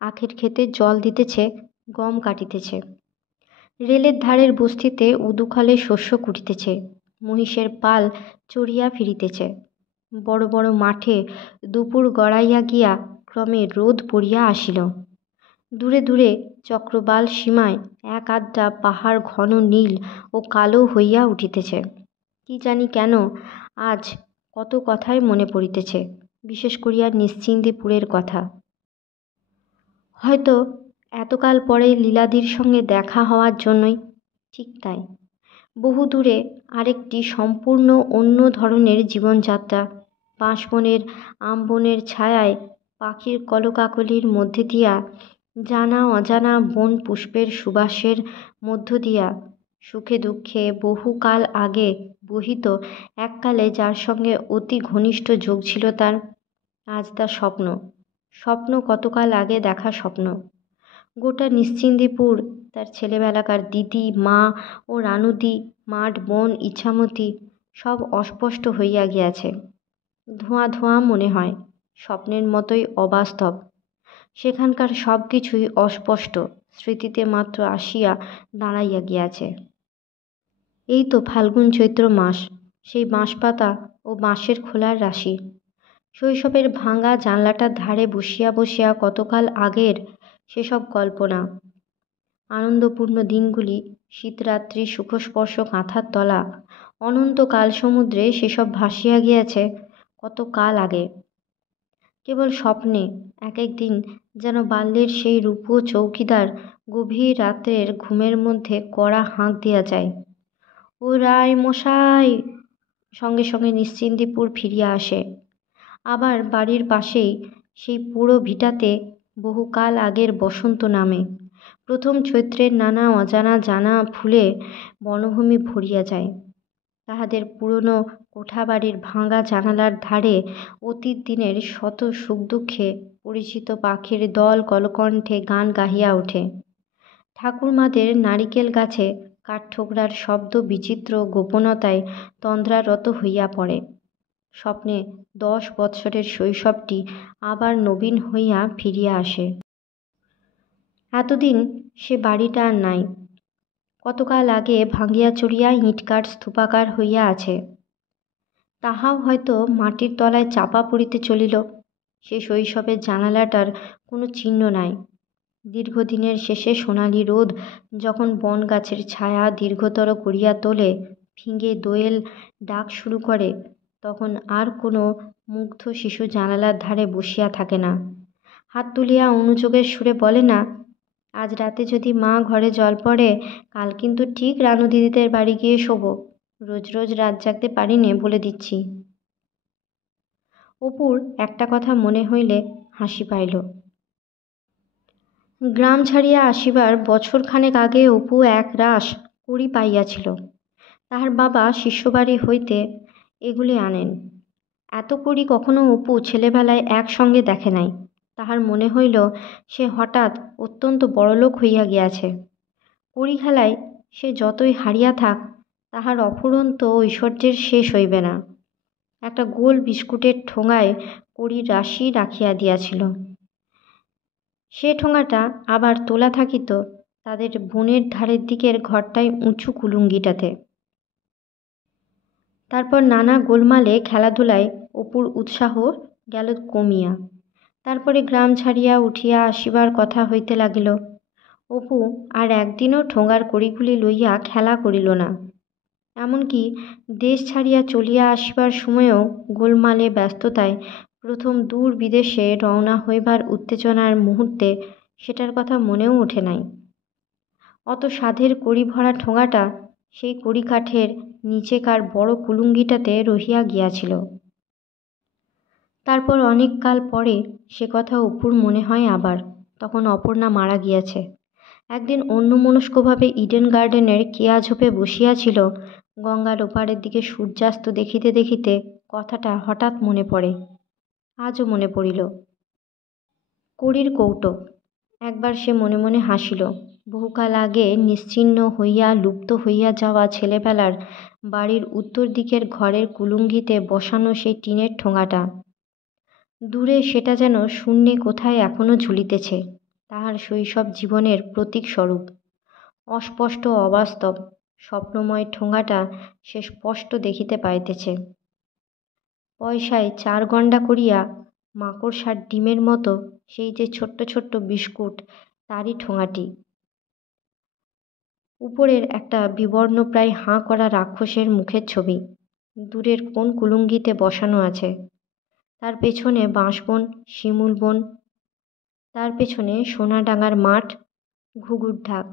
আখের ক্ষেতে জল দিতেছে, গম কাটিতেছে। রেলের ধারের বস্তিতে উদুখালে শস্য কুটিতেছে, মহিষের পাল চড়িয়া ফিরিতেছে। বড় বড় মাঠে দুপুর গড়াইয়া গিয়া ক্রমে রোদ পড়িয়া আসিল। দূরে দূরে চক্রবাল সীমায় এক আধটা পাহাড় ঘন নীল ও কালো হইয়া উঠিতেছে। কি জানি কেন আজ কত কথাই মনে পড়িতেছে, বিশেষ করিয়া নিশ্চিন্দিপুরের কথা। হয়তো এতকাল পরে লীলাদির সঙ্গে দেখা হওয়ার জন্যই। ঠিক তাই, বহু দূরে আরেকটি সম্পূর্ণ অন্য ধরনের জীবনযাত্রা। বাঁশবনের আমবনের ছায়ায় পাখির কলকাকলির মধ্যে দিয়া, জানা অজানা বন পুষ্পের সুবাসের মধ্য দিয়া, সুখে দুঃখে বহুকাল আগে বহিত এককালে যার সঙ্গে অতি ঘনিষ্ঠ যোগ ছিল তার, আজ তা স্বপ্ন। স্বপ্ন, কতকাল আগে দেখা স্বপ্ন। গোটা নিশ্চিন্দিপুর, তার ছেলেবেলাকার দিদি, মা ও রানুদি, মাঠ, বন, ইছামতি সব অস্পষ্ট হইয়া গিয়াছে। ধোঁয়া ধোঁয়া মনে হয়, স্বপ্নের মতোই অবাস্তব। সেখানকার সব কিছুই অস্পষ্ট, স্মৃতিতে মাত্র আসিয়া দাঁড়াইয়া গিয়াছে। এই তো ফাল্গুন চৈত্র মাস, সেই বাঁশপাতা ও বাঁশের খোলার রাশি। শৈশবের ভাঙা জানলাটার ধারে বসিয়া বসিয়া কতকাল আগের সেসব কল্পনা। আনন্দপূর্ণ দিনগুলি, শীতরাত্রি, সুখস্পর্শ কাঁথার তলা, অনন্ত কাল সমুদ্রে সেসব ভাসিয়া গিয়াছে কত কাল আগে। কেবল স্বপ্নে এক এক দিন যেন বাল্যের সেই রূপো চৌকিদার গভীর রাত্রের ঘুমের মধ্যে কড়া হাঁক দিয়া যায়, ও রায় মশাই। সঙ্গে সঙ্গে নিশ্চিন্দিপুর ফিরিয়া আসে। আবার বাড়ির পাশেই সেই পুরো ভিটাতে বহুকাল আগের বসন্ত নামে। প্রথম চৈত্রের নানা অজানা জানা ফুলে বনভূমি ভরিয়া যায়। তাহাদের পুরনো কোঠাবাড়ির ভাঙা জানালার ধারে অতীত দিনের শত সুখ দুঃখে পরিচিত পাখির দল কলকণ্ঠে গান গাহিয়া ওঠে। ঠাকুরমাদের নারিকেল গাছে কাঠঠোকরার শব্দ বিচিত্র গোপনতায় তন্দ্রারত হইয়া পড়ে। স্বপ্নে 10 বৎসরের শৈশবটি আবার নবীন হইয়া ফিরিয়া আসে। এতদিন সে বাড়িটা আর নাই। কতকাল আগে ভাঙিয়া চুরিয়া ইঁটকাঠ স্তূপাকার হইয়া আছে। তাহাও হয়তো মাটির তলায় চাপা পড়িতে চলিল। সে শৈশবের জানালাটার কোনো চিহ্ন নাই। দীর্ঘদিনের শেষে সোনালি রোদ যখন বন গাছের ছায়া দীর্ঘতর করিয়া তোলে, ফিঙে দোয়েল ডাক শুরু করে, তখন আর কোনো মুগ্ধ শিশু জানালার ধারে বসিয়া থাকে না। হাত তুলিয়া অনুযোগের সুরে বলে না, আজ রাতে যদি মা ঘরে জল পড়ে, কাল কিন্তু ঠিক রানু দিদিদের বাড়ি গিয়ে শোবো। রোজ রোজ রাত জাগতে পারি নে, বলে দিচ্ছি। অপুর একটা কথা মনে হইলে হাসি পাইল। গ্রাম ছাড়িয়া আসিবার বছরখানেক আগে অপু এক রাশ কুড়ি পাইয়াছিল। তাহার বাবা শিষ্যবাড়ি হইতে এগুলি আনেন। এত কুড়ি কখনো অপু ছেলেবেলায় একসঙ্গে দেখে নাই। তাহার মনে হইল সে হঠাৎ অত্যন্ত বড়লোক হইয়া গিয়াছে। কুড়ি খেলায় সে যতই হারিয়া থাক, তাহার অফুরন্ত ঐশ্বর্যের শেষ হইবে না। একটা গোল বিস্কুটের ঠোঙায় কুড়ির রাশি রাখিয়া দিয়াছিল। সে ঠোঙাটা আবার তোলা থাকিত তাদের বনের ধারের দিকের ঘরটায় উঁচু কুলুঙ্গিটাতে। তারপর নানা গোলমালে খেলাধুলায় অপুর উৎসাহ গেল কমিয়া। তারপরে গ্রাম ছাড়িয়া উঠিয়া আসিবার কথা হইতে লাগিল। অপু আর একদিনও ঠোঙার কড়িগুলি লইয়া খেলা করিল না। এমনকি দেশ ছাড়িয়া চলিয়া আসিবার সময়ও গোলমালে ব্যস্ততায় প্রথম দূর বিদেশে রওনা হইবার উত্তেজনার মুহূর্তে সেটার কথা মনেও ওঠে নাই। অত সাধের কড়ি ভরা ঠোঙাটা সেই কড়িকাঠের নিচেকার বড় কুলুঙ্গিটাতে রহিয়া গিয়াছিল। তারপর অনেক কাল পরে সে কথা অপুর মনে হয় আবার, তখন অপর্ণা মারা গিয়াছে। একদিন অন্যমনস্কভাবে ইডেন গার্ডেনের কেয়া ঝোপে বসিয়াছিল, গঙ্গার ওপারের দিকে সূর্যাস্ত দেখিতে দেখিতে কথাটা হঠাৎ মনে পড়ে। আজও মনে পড়িল। কড়ির কৌটো। একবার সে মনে মনে হাসিল। বহুকাল আগে নিশ্চিহ্ন হইয়া লুপ্ত হইয়া যাওয়া ছেলেবেলার বাড়ির উত্তর দিকের ঘরের কুলুঙ্গিতে বসানো সেই টিনের ঠোঙাটা। দূরে সেটা যেন শূন্যে কোথায় এখনো ঝুলিতেছে, তাহার শৈশব জীবনের প্রতীক স্বরূপ। অস্পষ্ট অবাস্তব স্বপ্নময় ঠোঙাটা সে স্পষ্ট দেখিতে পাইতেছে। পয়সায় 4 গণ্ডা করিয়া মাকড়সার ডিমের মতো সেই যে ছোট্ট ছোট্ট বিস্কুট, তারই ঠোঙাটি। উপরের একটা বিবর্ণ প্রায় হাঁ করা রাক্ষসের মুখের ছবি দূরের কোন কুলুঙ্গিতে বসানো আছে। তার পেছনে বাঁশবন, শিমুল বন, তার পেছনে সোনাডাঙার মাঠ, ঘুঘুর ঢাক।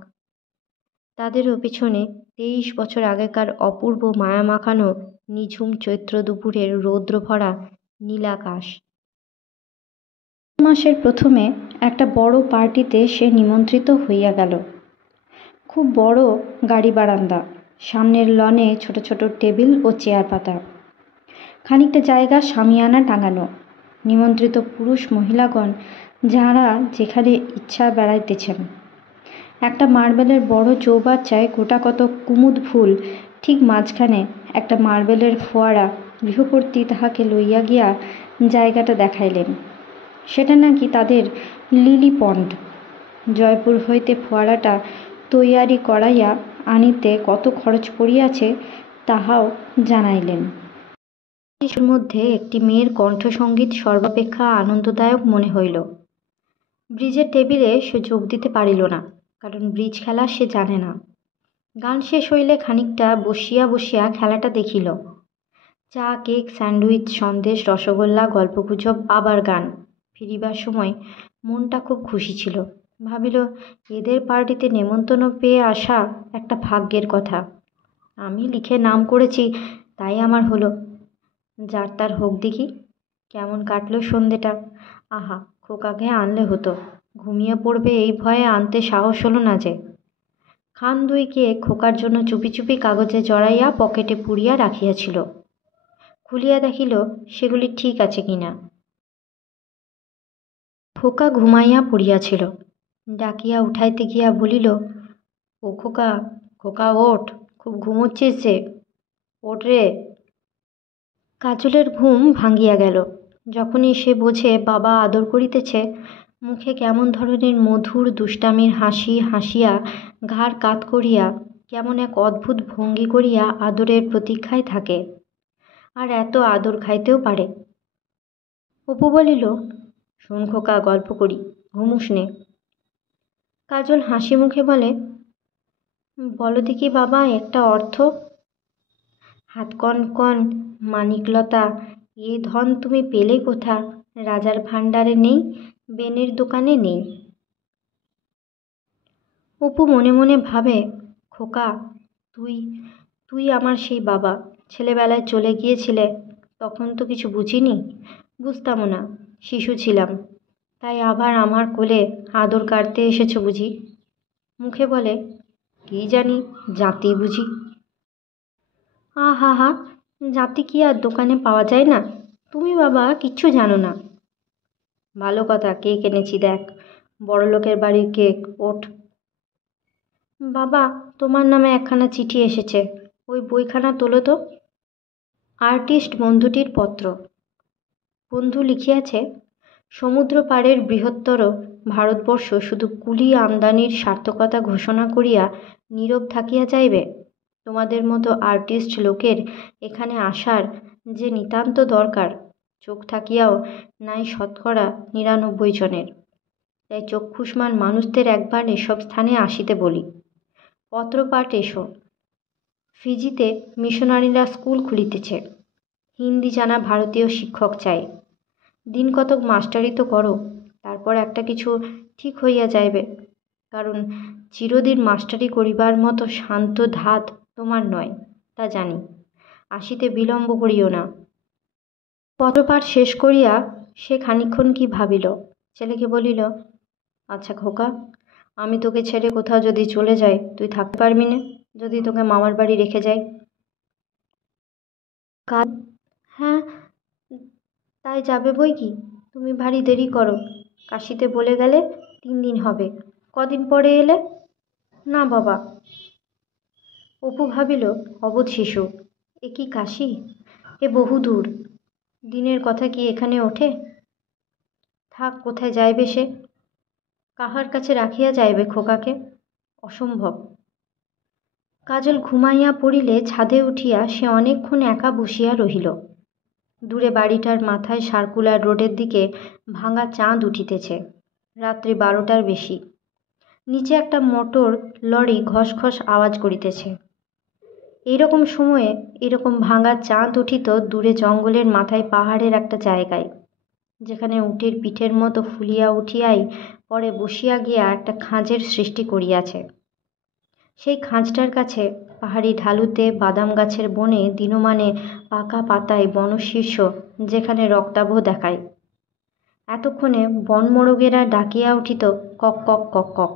তাদেরও পেছনে 23 বছর আগেকার অপূর্ব মায়া মাখানো নিঝুম চৈত্র দুপুরের রৌদ্র ভরা নীলাকাশ। মাসের প্রথমে একটা বড় পার্টিতে সে নিমন্ত্রিত হইয়া গেল। খুব বড় গাড়ি বারান্দা, সামনের লনে ছোট ছোট টেবিল ও চেয়ার পাতা, খানিকটা জায়গা শামিয়ানা টাঙানো। নিমন্ত্রিত পুরুষ মহিলাগণ যাঁরা যেখানে ইচ্ছা বেড়াইতেছেন। একটা মার্বেলের বড় চৌবাচ্চায় গোটা কত কুমুদ ফুল, ঠিক মাঝখানে একটা মার্বেলের ফোয়ারা। গৃহকর্ত্রী তাহাকে লইয়া গিয়া জায়গাটা দেখাইলেন। সেটা নাকি তাদের লিলি পন্ড। জয়পুর হইতে ফোয়ারাটা তৈয়ারি করাইয়া আনিতে কত খরচ পড়িয়াছে তাহাও জানাইলেন। কিছুর মধ্যে একটি মেয়ের কণ্ঠসঙ্গীত সর্বাপেক্ষা আনন্দদায়ক মনে হইল। ব্রিজের টেবিলে সে যোগ দিতে পারিল না, কারণ ব্রিজ খেলা সে জানে না। গান শেষ হইলে খানিকটা বসিয়া বসিয়া খেলাটা দেখিল। চা, কেক, স্যান্ডউইচ, সন্দেশ, রসগোল্লা, গল্পগুজব, আবার গান। ফিরিবার সময় মনটা খুব খুশি ছিল। ভাবিল, এদের পার্টিতে নেমন্তন্ন পেয়ে আসা একটা ভাগ্যের কথা। আমি লিখে নাম করেছি, তাই আমার হলো। যার তার হোক দেখি। কেমন কাটলো সন্ধেটা। আহা, খোকাকে আনলে হতো। ঘুমিয়ে পড়বে এই ভয়ে আনতে সাহস হলো না যে। খান দুইকে খোকার জন্য চুপি চুপি কাগজে জড়াইয়া পকেটে পুরিয়া রাখিয়াছিল। খুলিয়া দেখিল সেগুলি ঠিক আছে কিনা। খোকা ঘুমাইয়া পড়িয়াছিল। ডাকিয়া উঠাইতে গিয়া বলিল, ও খোকা, খোকা ওঠ, খুব ঘুমোচ্ছিস যে, ওঠ রে। কাজলের ঘুম ভাঙিয়া গেল। যখনই সে বোঝে বাবা আদর করিতেছে, মুখে কেমন ধরনের মধুর দুষ্টামির হাসি হাসিয়া ঘাড় কাত করিয়া কেমন এক অদ্ভুত ভঙ্গি করিয়া আদরের প্রতীক্ষায় থাকে। আর এত আদর খাইতেও পারে। অপু বলিল, শোন খোকা, গল্প করি, ঘুমুস নে। কাজল হাসি মুখে বলে, বলো দেখি বাবা একটা অর্থ। হাত কনকন মানিকলতা, এ ধন তুমি পেলে কোথা? রাজার ভাণ্ডারে নেই, বেনের দোকানে নেই। অপু মনে মনে ভাবে, খোকা, তুই তুই আমার সেই বাবা। ছেলেবেলায় চলে গিয়েছিলে, তখন তো কিছু বুঝিনি, বুঝতামও না, শিশু ছিলাম। তাই আবার আমার কোলে আদর কাটতে এসেছো বুঝি? মুখে বলে, কি জানি, জাতি বুঝি। আহা হা, জাতি কি আর দোকানে পাওয়া যায় না? তুমি বাবা কিচ্ছু জানো না। ভালো কথা, কেক এনেছি দেখ, বড়লোকের বাড়ির কেক। ওঠ। বাবা, তোমার নামে একখানা চিঠি এসেছে, ওই বইখানা তোলো তো। আর্টিস্ট বন্ধুটির পত্র। বন্ধু লিখিয়াছে, সমুদ্র পাড়ের বৃহত্তর ভারতবর্ষ শুধু কুলি আমদানির সার্থকতা ঘোষণা করিয়া নীরব থাকিয়া যাইবে? তোমাদের মতো আর্টিস্ট লোকের এখানে আসার যে নিতান্ত দরকার, চোখ থাকিয়াও নাই 99% জনের। তাই চক্ষুষ্মান মানুষদের একবার এসব স্থানে আসিতে বলি। পত্রপাঠ এসো। ফিজিতে মিশনারিরা স্কুল খুলিতেছে। হিন্দি জানা ভারতীয় শিক্ষক চাই। দিন কতক মাস্টারি তো করো, তারপর একটা কিছু ঠিক হইয়া যাইবে। কারণ চিরদিন মাস্টারি করিবার মতো শান্ত ধাত তোমার নয়, তা জানি। আসিতে বিলম্ব করিও না। পত্রপাঠ শেষ করিয়া সে খানিকক্ষণ কি ভাবিল। ছেলেকে বলিল, আচ্ছা খোকা, আমি তোকে ছেড়ে কোথাও যদি চলে যাই, তুই থাকতে পারবি না? যদি তোকে মামার বাড়ি রেখে যাই? কাল? হ্যাঁ, তাই যাবে বই কি, তুমি ভারী দেরি করো। কাশিতে বলে গেলে 3 দিন হবে, কদিন পরে এলে। না বাবা। অপু ভাবিল অবোধ শিশু, এ কি কাশি, এ বহু দূর, দিনের কথা কি এখানে ওঠে। থাক, কোথায় যাইবে সে, কাহার কাছে রাখিয়া যাইবে খোকাকে, অসম্ভব। কাজল ঘুমাইয়া পড়িলে ছাদে উঠিয়া সে অনেকক্ষণ একা বসিয়া রহিল। দূরে বাড়িটার মাথায় সার্কুলার রোডের দিকে ভাঙা চাঁদ উঠিতেছে, রাত্রি 12টার বেশি। নিচে একটা মোটর লরি ঘস ঘস আওয়াজ করিতেছে। এইরকম সময়ে এরকম ভাঙা চাঁদ উঠিত দূরে জঙ্গলের মাথায় পাহাড়ের একটা জায়গায়, যেখানে উটের পিঠের মতো ফুলিয়া উঠিয়াই পরে বসিয়া গিয়া একটা খাঁজের সৃষ্টি করিয়াছে। সেই খাঁজটার কাছে পাহাড়ি ঢালুতে বাদাম গাছের বনে দিনমানে পাকা পাতায় বনশীর্ষ যেখানে রক্তাভ দেখায়। এতক্ষণে বনমোরগেরা ডাকিয়া উঠিত কক কক কক কক।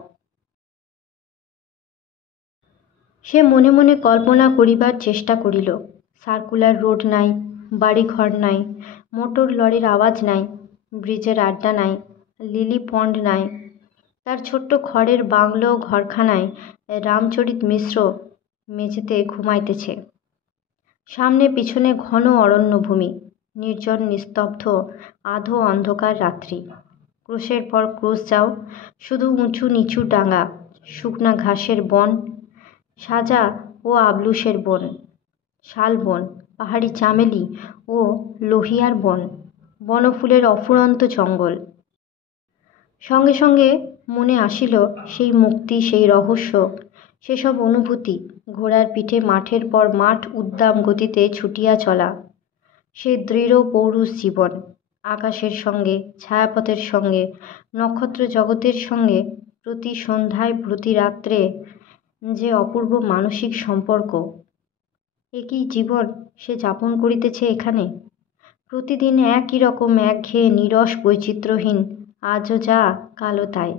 সে মনে মনে কল্পনা করিবার চেষ্টা করিল, সার্কুলার রোড নাই, বাড়িঘর নাই, মোটর লরির আওয়াজ নাই, ব্রিজের আড্ডা নাই, লিলি পন্ড নাই। তার ছোট্ট খড়ের বাংলো ঘরখানায় রামচরিত মিশ্র মেঝেতে ঘুমাইতেছে। সামনে পিছনে ঘন অরণ্যভূমি, নির্জন নিস্তব্ধ আধো অন্ধকার রাত্রি। ক্রোশের পর ক্রোশ যাও, শুধু উঁচু নিচু ডাঙা, শুকনা ঘাসের বন, সাজা ও আবলুসের বন, শাল বন, পাহাড়ি চামেলি ও লোহিয়ার বন, বনফুলের অফুরন্ত জঙ্গল। সঙ্গে সঙ্গে মনে আসিল সেই মুক্তি, সেই রহস্য, সেসব অনুভূতি, ঘোড়ার পিঠে মাঠের পর মাঠ উদ্দাম গতিতে ছুটিয়া চলা, সেই দৃঢ় পৌরুষ জীবন, আকাশের সঙ্গে, ছায়াপথের সঙ্গে, নক্ষত্র জগতের সঙ্গে প্রতি সন্ধ্যায় প্রতি রাত্রে যে অপূর্ব মানসিক সম্পর্ক। একই জীবন সে যাপন করিতেছে এখানে, প্রতিদিন একই রকম একঘেয়ে নিরস বৈচিত্র্যহীন, আজও যা কালও তাই।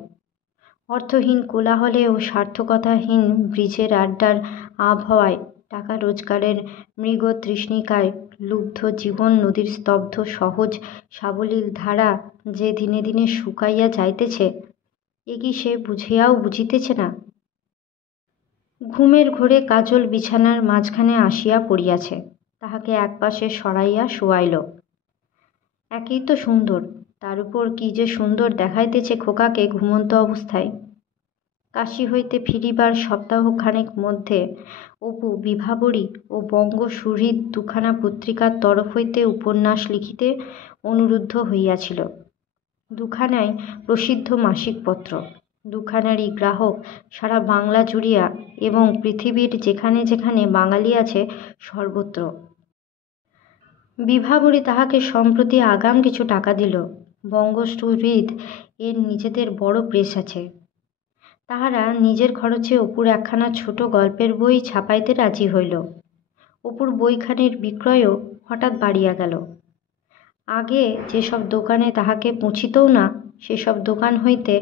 অর্থহীন কোলাহলে ও সার্থকতাহীন ব্রিজের আড্ডার আবহাওয়ায়, টাকা রোজগারের মৃগ তৃষ্ণিকায় লুব্ধ জীবন নদীর স্তব্ধ সহজ সাবলীল ধারা যে দিনে দিনে শুকাইয়া যাইতেছে, এ কি সে বুঝিয়াও বুঝিতেছে না? ঘুমের ঘোরে কাজল বিছানার মাঝখানে আসিয়া পড়িয়াছে, তাহাকে একপাশে সরাইয়া শোয়াইল। একেই তো সুন্দর, তার উপর কি যে সুন্দর দেখাইতেছে খোকাকে ঘুমন্ত অবস্থায়। কাশী হইতে ফিরিবার সপ্তাহখানেক মধ্যে অপু বিভাবরী ও বঙ্গ সুহৃদ দুখানা পত্রিকার তরফ হইতে উপন্যাস লিখিতে অনুরুদ্ধ হইয়াছিল। দুখানাই প্রসিদ্ধ মাসিক পত্র, দুখানারই গ্রাহক সারা বাংলা জুড়িয়া এবং পৃথিবীর যেখানে যেখানে বাঙালি আছে সর্বত্র। বিভাবরী তাহাকে সম্প্রতি আগাম কিছু টাকা দিল। বঙ্গ সুহৃদ এর নিজেদের বড় প্রেস আছে। তাহারা নিজের খরচে অপুর একখানা ছোট গল্পের বই ছাপাইতে রাজি হইল। অপুর বইখানির বিক্রয়ও হঠাৎ বাড়িয়া গেল। আগে যেসব দোকানে তাহাকে পুঁছিতও না, সেসব দোকান হইতে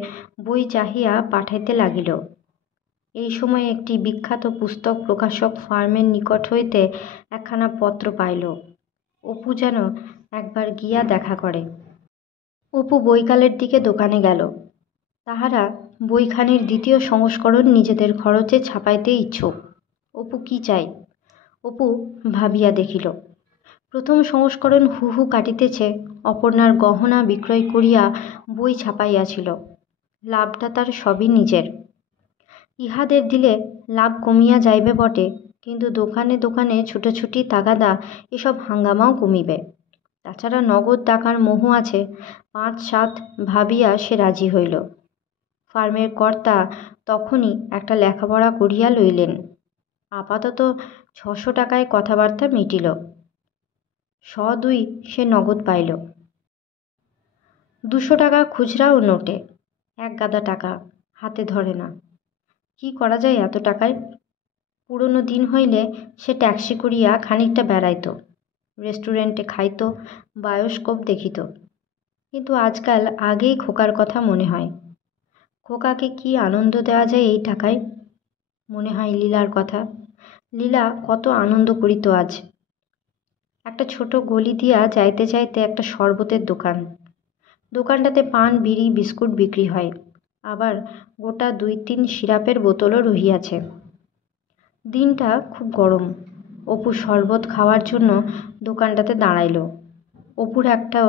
বই চাহিয়া পাঠাইতে লাগিল। এই সময়ে একটি বিখ্যাত পুস্তক প্রকাশক ফার্মের নিকট হইতে একখানা পত্র পাইল। অপু যেন একবার গিয়া দেখা করে। অপু বৈকালের দিকে দোকানে গেল। তাহারা বইখানির দ্বিতীয় সংস্করণ নিজেদের খরচে ছাপাইতে ইচ্ছুক। অপু কি চায়? অপু ভাবিয়া দেখিল, প্রথম সংস্করণ হু হু কাটিতেছে, অপর্ণার গহনা বিক্রয় করিয়া বই ছাপাইয়াছিল। লাভটা তার সবই নিজের। ইহাদের দিলে লাভ কমিয়া যাইবে বটে, কিন্তু দোকানে দোকানে ছুটোছুটি তাগাদা এসব হাঙ্গামাও কমিবে। তাছাড়া নগদ টাকার মোহ আছে, 5-7 ভাবিয়া সে রাজি হইল। ফার্মের কর্তা তখনই একটা লেখাপড়া করিয়া লইলেন। আপাতত 600 টাকায় কথাবার্তা মিটিল। 102 সে নগদ পাইল। 200 টাকা খুচরা ও নোটে, এক গাদা টাকা হাতে ধরে না। কি করা যায় এত টাকায়? পুরনো দিন হইলে সে ট্যাক্সি করিয়া খানিকটা বেড়াইত, রেস্টুরেন্টে খাইত, বায়োস্কোপ দেখিত। কিন্তু আজকাল আগেই খোকার কথা মনে হয়। খোকাকে কি আনন্দ দেওয়া যায় এই টাকায়? মনে হয় লীলার কথা। লীলা কত আনন্দ করিত আজ। একটা ছোট গলি দিয়া যাইতে যাইতে একটা শরবতের দোকান। দোকানটাতে পান, বিড়ি, বিস্কুট বিক্রি হয়, আবার গোটা 2-3 সিরাপের বোতলও রহিয়াছে। দিনটা খুব গরম। অপু শরবত খাওয়ার জন্য দোকানটাতে দাঁড়াইল। অপুর একটা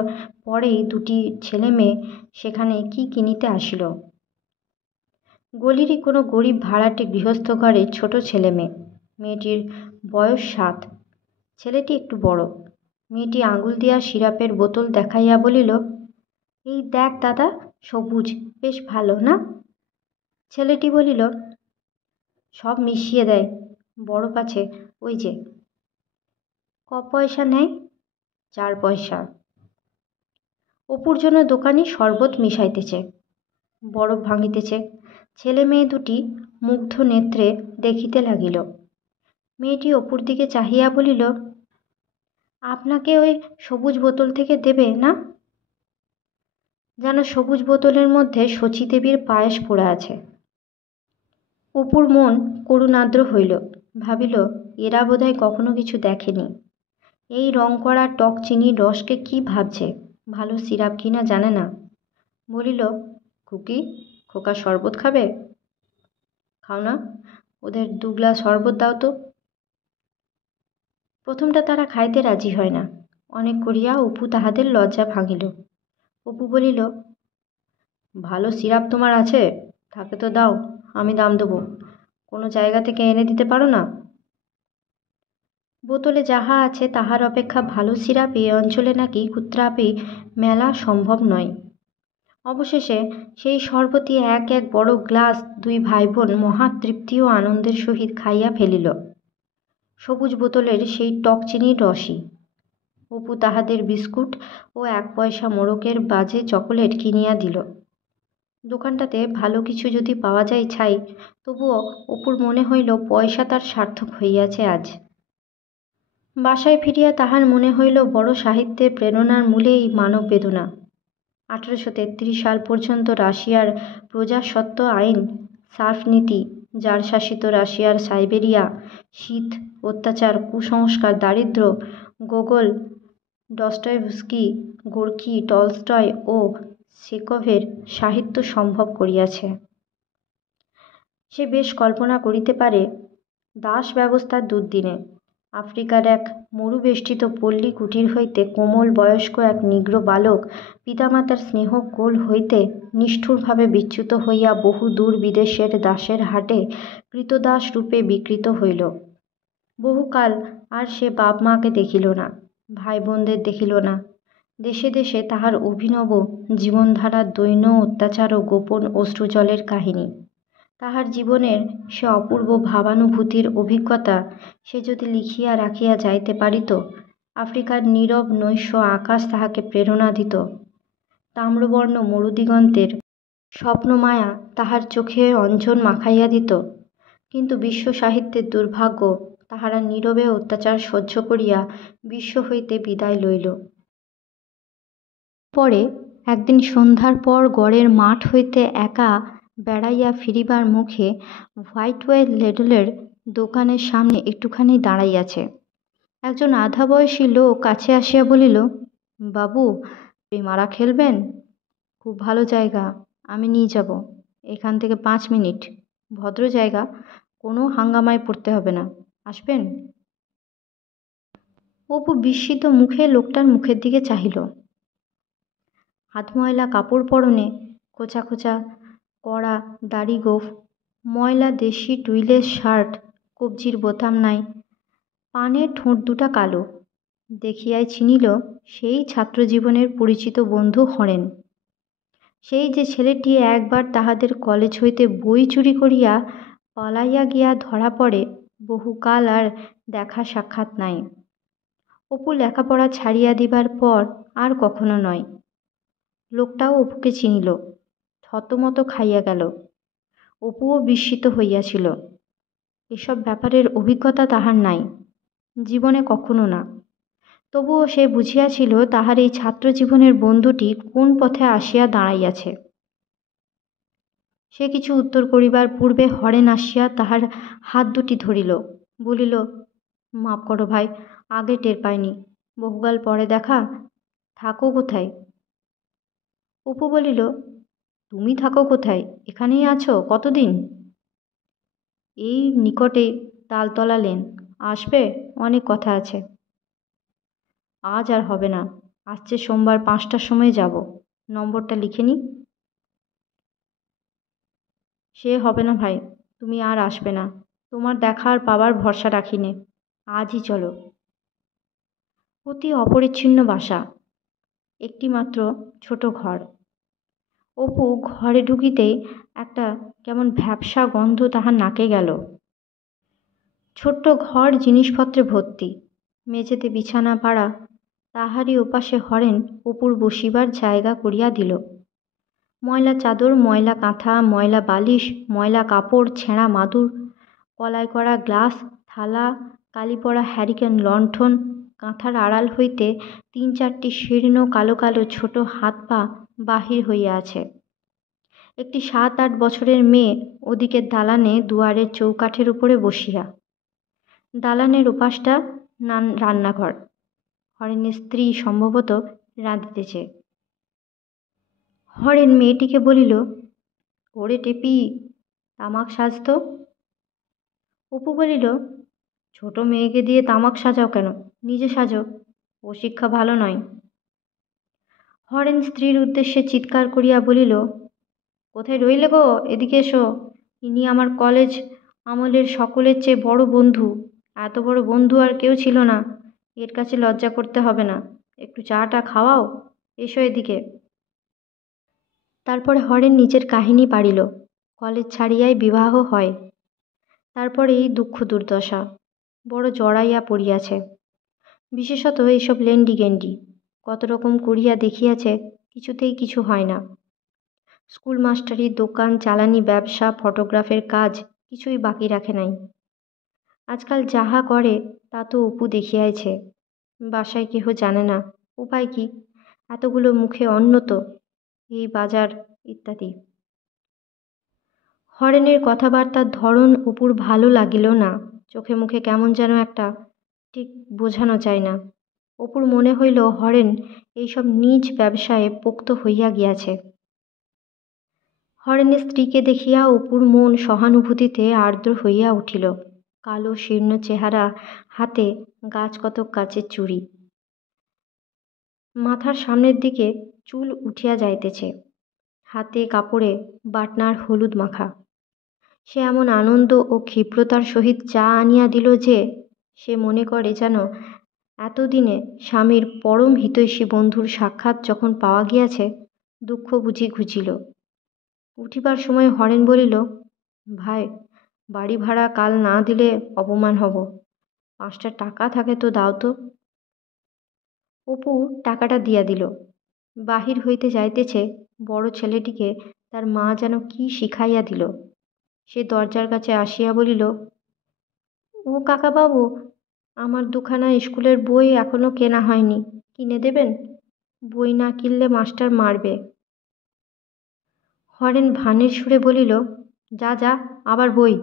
পরেই 2টি ছেলে মেয়ে সেখানে কি কিনিতে আসিল। গলিরই কোনো গরিব ভাড়াটে গৃহস্থ ঘরে ছোট ছেলে মেয়ে। মেয়েটির বয়স 7, ছেলেটি একটু বড়। মেয়েটি আঙুল দিয়া সিরাপের বোতল দেখাইয়া বলিল, এই দেখ দাদা, সবুজ, বেশ ভালো না? ছেলেটি বলিল, সব মিশিয়ে দেয়, বরফ আছে, ওই যে। ক পয়সা নেয়? 4 পয়সা। অপুর জন্য দোকানি শরবত মিশাইতেছে, বরফ ভাঙিতেছে। ছেলে মেয়ে দুটি মুগ্ধ নেত্রে দেখিতে লাগিল। মেয়েটি অপুর দিকে চাহিয়া বলিল, আপনাকে ওই সবুজ বোতল থেকে দেবে না? যেন সবুজ বোতলের মধ্যে শচীদেবীর পায়েস পড়ে আছে। অপুর মন করুণাদ্র হইল। ভাবিল, এরা বোধহয় কখনো কিছু দেখেনি। এই রং করা টক চিনির রসকে কি ভাবছে, ভালো সিরাপ কিনা জানে না। বলিল, খুকি, খোকা শরবত খাবে? খাও না, ওদের 2 গ্লাস শরবত দাও তো। প্রথমটা তারা খাইতে রাজি হয় না। অনেক করিয়া অপু তাহাদের লজ্জা ভাঙিল। অপু বলিল, ভালো সিরাপ তোমার আছে? থাকে তো দাও, আমি দাম দেবো। কোনো জায়গা থেকে এনে দিতে পারো না? বোতলে যাহা আছে তাহার অপেক্ষা ভালো সিরাপ এই অঞ্চলে নাকি কুত্রাপি মেলা সম্ভব নয়। অবশেষে সেই শরবতই এক এক বড় গ্লাস 2 ভাই বোন মহা তৃপ্তি ও আনন্দের সহিত খাইয়া ফেলিল। সবুজ বোতলের সেই টক চিনির রসই। অপু তাহাদের বিস্কুট ও 1 পয়সা মোড়কের বাজে চকোলেট কিনিয়া দিল। দোকানটাতে ভালো কিছু যদি পাওয়া যায় ছাই, তবুও অপুর মনে হইল পয়সা তার সার্থক হইয়াছে আজ। বাসায় ফিরিয়া তাহার মনে হইল বড় সাহিত্যের প্রেরণার মূলেই মানব বেদনা। 1833 সাল পর্যন্ত রাশিয়ার প্রজাসত্ব আইন, সার্ফ নীতি, জার শাসিত রাশিয়ার সাইবেরিয়া, শীত, অত্যাচার, কুসংস্কার, দারিদ্র্য, গোগল, ডস্টয়েভস্কি, গোর্কি, টলস্টয় ও চেকভের সাহিত্য সম্ভব করিয়াছে। সে বেশ কল্পনা করিতে পারে দাস ব্যবস্থার দুর্দিনে আফ্রিকার এক মরুবেষ্টিত পল্লী কুটির হইতে কোমল বয়স্ক এক নিগ্র বালক পিতামাতার স্নেহ কোল হইতে নিষ্ঠুরভাবে বিচ্যুত হইয়া বহু দূর বিদেশের দাসের হাটে কৃতদাস রূপে বিকৃত হইল। বহুকাল আর সে বাপ মাকে দেখিল না, ভাই বোনদের দেখিল না। দেশে দেশে তাহার অভিনব জীবনধারার দৈন্য অত্যাচার ও গোপন অশ্রুজলের কাহিনী। তাহার জীবনের সে অপূর্ব ভাবানুভূতির অভিজ্ঞতা সে যদি লিখিয়া রাখিয়া যাইতে পারিত, আফ্রিকার নীরব নৈশ আকাশ তাহাকে প্রেরণা দিত। তাম্রবর্ণ মরুদিগন্তের স্বপ্নমায়া তাহার চোখে অঞ্জন মাখাইয়া দিত। কিন্তু বিশ্ব সাহিত্যের দুর্ভাগ্য, তাহারা নীরবে অত্যাচার সহ্য করিয়া বিশ্ব হইতে বিদায় লইল। পরে একদিন সন্ধ্যার পর গড়ের মাঠ হইতে একা বেড়াইয়া ফিরিবার মুখে হোয়াইটওয়েল লেডলের দোকানের সামনে একটুখানি দাঁড়াইয়াছে। একজন আধা বয়সী লোক কাছে আসিয়া বলিল, বাবু, মারা খেলবেন? খুব ভালো জায়গা, আমি নিয়ে যাব। এখান থেকে 5 মিনিট, ভদ্র জায়গা, কোনো হাঙ্গামায় পড়তে হবে না, আসবেন? অপু বিস্মিত মুখে লোকটার মুখের দিকে চাহিল। হাতময়লা কাপড় পরনে, খোঁচা খোঁচা কড়া দাড়ি গোঁফ, ময়লা দেশি টুইলের শার্ট, কবজির বোতাম নাই, পানের ঠোঁট দুটা কালো। দেখিয়াই চিনিল সেই ছাত্রজীবনের পরিচিত বন্ধু হরেন। সেই যে ছেলেটি একবার তাহাদের কলেজ হইতে বই চুরি করিয়া পলাইয়া গিয়া ধরা পড়ে, বহুকাল আর দেখা সাক্ষাৎ নাই। অপু লেখাপড়া ছাড়িয়া দিবার পর আর কখনো নয়। লোকটাও অপুকে চিনিল, থতমত খাইয়া গেল। অপুও বিস্মিত হইয়াছিল। এসব ব্যাপারের অভিজ্ঞতা তাহার নাই, জীবনে কখনো না। তবুও সে বুঝিয়াছিল তাহার এই ছাত্রজীবনের বন্ধুটি কোন পথে আসিয়া দাঁড়াইয়াছে। সে কিছু উত্তর করিবার পূর্বে হরেন আসিয়া তাহার হাত দুটি ধরিল, বলিল, মাপ করো ভাই, আগে টের পাইনি, বহুকাল পরে দেখা, থাকো কোথায়? অপু বলিল, তুমি থাকো কোথায়? এখানেই আছো কতদিন? এই নিকটেই তালতলা লেন, আসবে, অনেক কথা আছে। আজ আর হবে না, আসছে সোমবার 5টার সময় যাব। নম্বরটা লিখে নি। সে হবে না ভাই, তুমি আর আসবে না। তোমার দেখা আর পাবার ভরসা রাখি নে, আজই চলো। অতি অপরিচ্ছন্ন বাসা, একটি মাত্র ছোট ঘর। অপু ঘরে ঢুকিতেই একটা কেমন ভ্যাপসা গন্ধ তাহার নাকে গেল। ছোট্ট ঘর জিনিসপত্রে ভর্তি, মেঝেতে বিছানা পাড়া, তাহারই ওপাশে হরেন অপুর বসিবার জায়গা করিয়া দিল। ময়লা চাদর, ময়লা কাঁথা, ময়লা বালিশ, ময়লা কাপড়, ছেঁড়া মাদুর, কলাই করা গ্লাস, থালা, কালি পড়া হ্যারিকেন লণ্ঠন, কাঁথার আড়াল হইতে 3-4টি শীর্ণ কালো কালো ছোট হাত পা বাহির হইয়া আছে। একটি 7-8 বছরের মেয়ে ওদিকের দালানে দুয়ারের চৌকাঠের উপরে বসিয়া। দালানের ওপাশটা রান্নাঘর, হরেনের স্ত্রী সম্ভবত রাঁধিতেছে। হরেন মেয়েটিকে বলিল, ওরে টেপি, তামাক সাজতো। অপু বলিল, ছোট মেয়েকে দিয়ে তামাক সাজাও কেন? নিজে সাজো, ও শিক্ষা ভালো নয়। হরেন স্ত্রীর উদ্দেশ্যে চিৎকার করিয়া বলিল, কোথায় রইলে গো, এদিকে এসো। ইনি আমার কলেজ আমলের সকলের চেয়ে বড় বন্ধু। এত বড় বন্ধু আর কেউ ছিল না। এর কাছে লজ্জা করতে হবে না, একটু চাটা খাওয়াও, এসো এদিকে। তারপরে হরেন নিজের কাহিনী পাড়িল। কলেজ ছাড়িয়াই বিবাহ হয়, তারপরেই দুঃখ দুর্দশা, বড় জড়াইয়া পড়িয়াছে। বিশেষত এইসব লেন্ডি গেন্ডি কত রকম করিয়া দেখিয়াছে, কিছুতেই কিছু হয় না। স্কুল মাস্টারি, দোকান, চালানি ব্যবসা, ফটোগ্রাফের কাজ কিছুই বাকি রাখে নাই। আজকাল যাহা করে তা তো অপু দেখিয়াছে। বাসায় কেহ জানে না, উপায় কি? এতগুলো মুখে অন্ন তো, এই বাজার ইত্যাদি। হরেনের কথাবার্তার ধরন অপুর ভালো লাগিল না। চোখে মুখে কেমন যেন একটা, ঠিক বোঝানো যায় না। অপুর মনে হইল হরেন এইসব নিজ ব্যবসায়ে পোক্ত হইয়া গিয়াছে। হরেনের স্ত্রীকে দেখিয়া অপুর মন সহানুভূতিতে আর্দ্র হইয়া উঠিল। কালো শীর্ণ চেহারা, হাতে গাছ কতক কাচের চুড়ি, মাথার সামনের দিকে চুল উঠিয়া যাইতেছে, হাতে কাপড়ে বাটনার হলুদ মাখা। সে এমন আনন্দ ও ক্ষিপ্রতার সহিত চা আনিয়া দিল যে সে মনে করে যেন এতদিনে স্বামীর পরম হিতৈষী বন্ধুর সাক্ষাৎ যখন পাওয়া গিয়াছে, দুঃখ বুঝি ঘুচিল। উঠিবার সময় হরেন বলিল, ভাই, বাড়ি ভাড়া কাল না দিলে অপমান হব। 5টা টাকা থাকে তো দাও তো। অপু টাকাটা দিয়া দিল। বাহির হইতে যাইতেছে, বড় ছেলেটিকে তার মা যেন কি শিখাইয়া দিল। সে দরজার কাছে আসিয়া বলিল, ও কাকাবাবু, আমার দুখানা স্কুলের বই এখনো কেনা হয়নি, কিনে দেবেন? বই না কিনলে মাস্টার মারবে। হরেন ভানের সুরে বলিল, যা যা, আবার বই?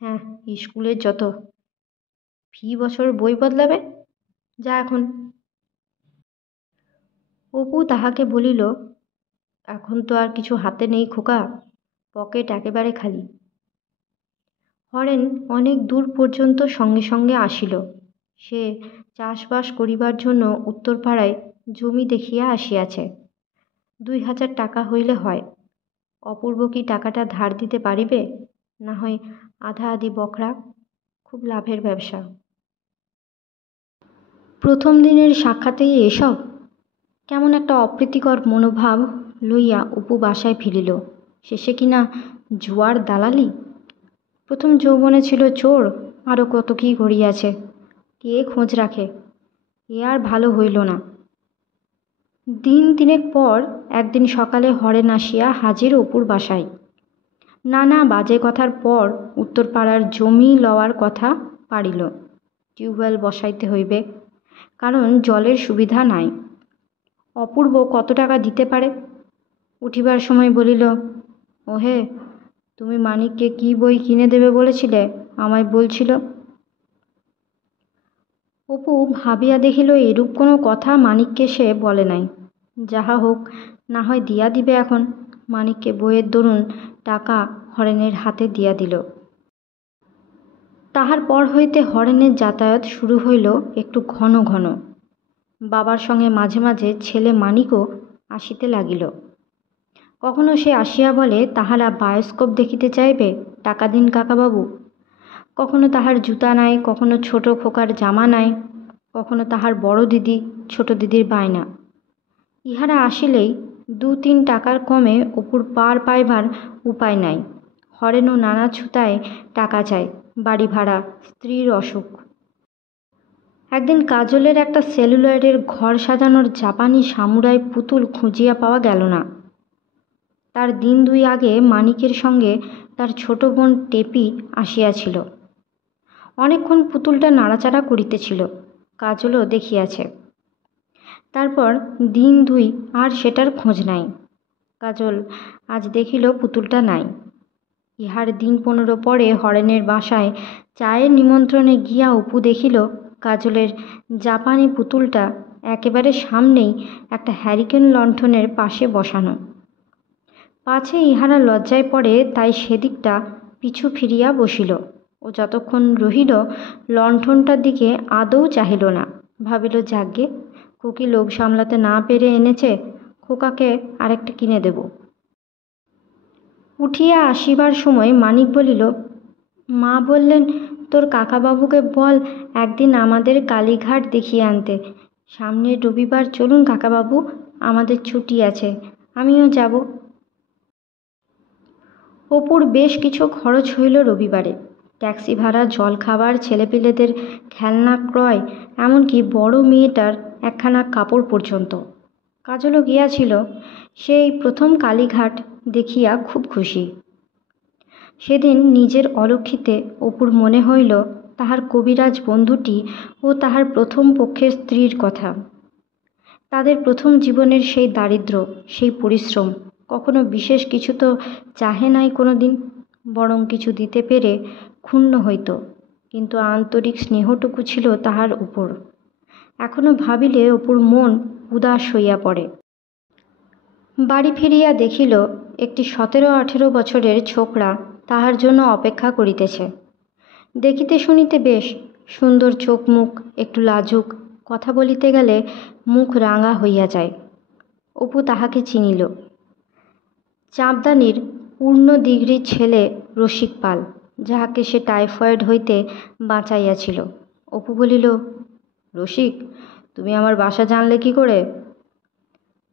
হ্যাঁ, স্কুলের যত ফি বছর বই বদলাবে, যা এখন। অপু তাহাকে বলিল, এখন তো আর কিছু হাতে নেই খোকা, পকেট একেবারে খালি। হরেন অনেক দূর পর্যন্ত সঙ্গে সঙ্গে আসিল। সে চাষবাস করিবার জন্য উত্তরপাড়ায় জমি দেখিয়া আসিয়াছে। 2000 টাকা হইলে হয়। অপূর্ব কি টাকাটা ধার দিতে পারিবে? না হয় আধা আধি বকরা, খুব লাভের ব্যবসা। প্রথম দিনের সাক্ষাতেই এসব? কেমন একটা অপ্রীতিকর মনোভাব লইয়া অপু বাসায় ফিরিল। শেষে কিনা জুয়ার দালালি। প্রথম যৌবনে ছিল চোর, আরও কত কী করিয়াছে, কে খোঁজ রাখে। এ আর ভালো হইল না। দিন তিনেক পর একদিন সকালে হরেন আসিয়া হাজির অপুর বাসায়। নানা বাজে কথার পর উত্তরপাড়ার জমি লওয়ার কথা পাড়িল। টিউবওয়েল বসাইতে হইবে, কারণ জলের সুবিধা নাই। অপূর্ব কত টাকা দিতে পারে? উঠিবার সময় বলিল, ওহে, তুমি মানিককে কী বই কিনে দেবে বলেছিলে, আমায় বলছিল। অপু ভাবিয়া দেখিল এরূপ কোনো কথা মানিককে সে বলে নাই। যাহা হোক, না হয় দিয়া দিবে এখন। মানিককে বইয়ের দরুন টাকা হরেনের হাতে দিয়া দিল। তাহার পর হইতে হরেনের যাতায়াত শুরু হইল একটু ঘন ঘন। বাবার সঙ্গে মাঝে মাঝে ছেলে মানিকও আসিতে লাগিল। কখনো সে আসিয়া বলে, তাহারা বায়োস্কোপ দেখিতে চাইবে, টাকা দিন কাকাবাবু। কখনো তাহার জুতা নাই, কখনো ছোট খোকার জামা নাই, কখনো তাহার বড় দিদি ছোট দিদির বায়না। ইহারা আসিলেই 2-3 টাকার কমে অপুর পার পাইবার উপায় নাই। হরেনও নানা ছুতায় টাকা চায়, বাড়ি ভাড়া, স্ত্রীর অসুখ। একদিন কাজলের একটা সেলুলয়েডের ঘর সাজানোর জাপানি সামুরাই পুতুল খুঁজিয়া পাওয়া গেল না। তার দিন 2 আগে মানিকের সঙ্গে তার ছোট বোন টেপি আসিয়াছিল। অনেকক্ষণ পুতুলটা নাড়াচাড়া করিতেছিল, কাজলও দেখিয়াছে। তারপর দিন 2 আর সেটার খোঁজ নাই। কাজল আজ দেখিল পুতুলটা নাই। ইহার দিন 15 পরে হরেনের বাসায় চায়ের নিমন্ত্রণে গিয়া অপু দেখিল কাজলের জাপানি পুতুলটা একেবারে সামনেই একটা হ্যারিকেন লণ্ঠনের পাশে বসানো। পাছে ইহারা লজ্জায় পড়ে তাই সেদিকটা পিছু ফিরিয়া বসিল। ও যতক্ষণ রহিল লণ্ঠনটার দিকে আদৌ চাহিল না। ভাবিল, যাগ্গে, খুকি লোভ সামলাতে না পেরে এনেছে, খোকাকে আরেকটা কিনে দেব। উঠিয়া আসিবার সময় মানিক বলিল, মা বললেন তোর কাকাবাবুকে বল একদিন আমাদের কালীঘাট দেখিয়ে আনতে। সামনের রবিবার চলুন কাকাবাবু, আমাদের ছুটি আছে, আমিও যাব। অপুর বেশ কিছু খরচ হইল রবিবারে। ট্যাক্সি ভাড়া, জলখাবার, ছেলেপিলেদের খেলনা ক্রয়, এমনকি বড় মেয়েটার একখানা কাপড় পর্যন্ত। কাজলও গিয়াছিল। সেই প্রথম কালীঘাট দেখিয়া খুব খুশি। সেদিন নিজের অলক্ষিতে অপুর মনে হইল তাহার কবিরাজ বন্ধুটি ও তাহার প্রথম পক্ষের স্ত্রীর কথা। তাদের প্রথম জীবনের সেই দারিদ্র্য, সেই পরিশ্রম, কখনো বিশেষ কিছু তো চাহে নাই কোনো দিন, বরং কিছু দিতে পেরে ক্ষুণ্ণ হইত, কিন্তু আন্তরিক স্নেহটুকু ছিল তাহার উপর। এখনো ভাবিলে অপুর মন উদাস হইয়া পড়ে। বাড়ি ফিরিয়া দেখিল একটি 17-18 বছরের ছোকরা তাহার জন্য অপেক্ষা করিতেছে। দেখিতে শুনিতে বেশ সুন্দর, চোখ মুখ একটু লাজুক, কথা বলিতে গেলে মুখ রাঙা হইয়া যায়। অপু তাহাকে চিনিল। চাঁপদানির পূর্ণ ডিগ্রির ছেলে রসিক পাল, যাহাকে সে টাইফয়েড হইতে বাঁচাইয়াছিল। অপু বলিল, রসিক, তুমি আমার বাসা জানলে কি করে?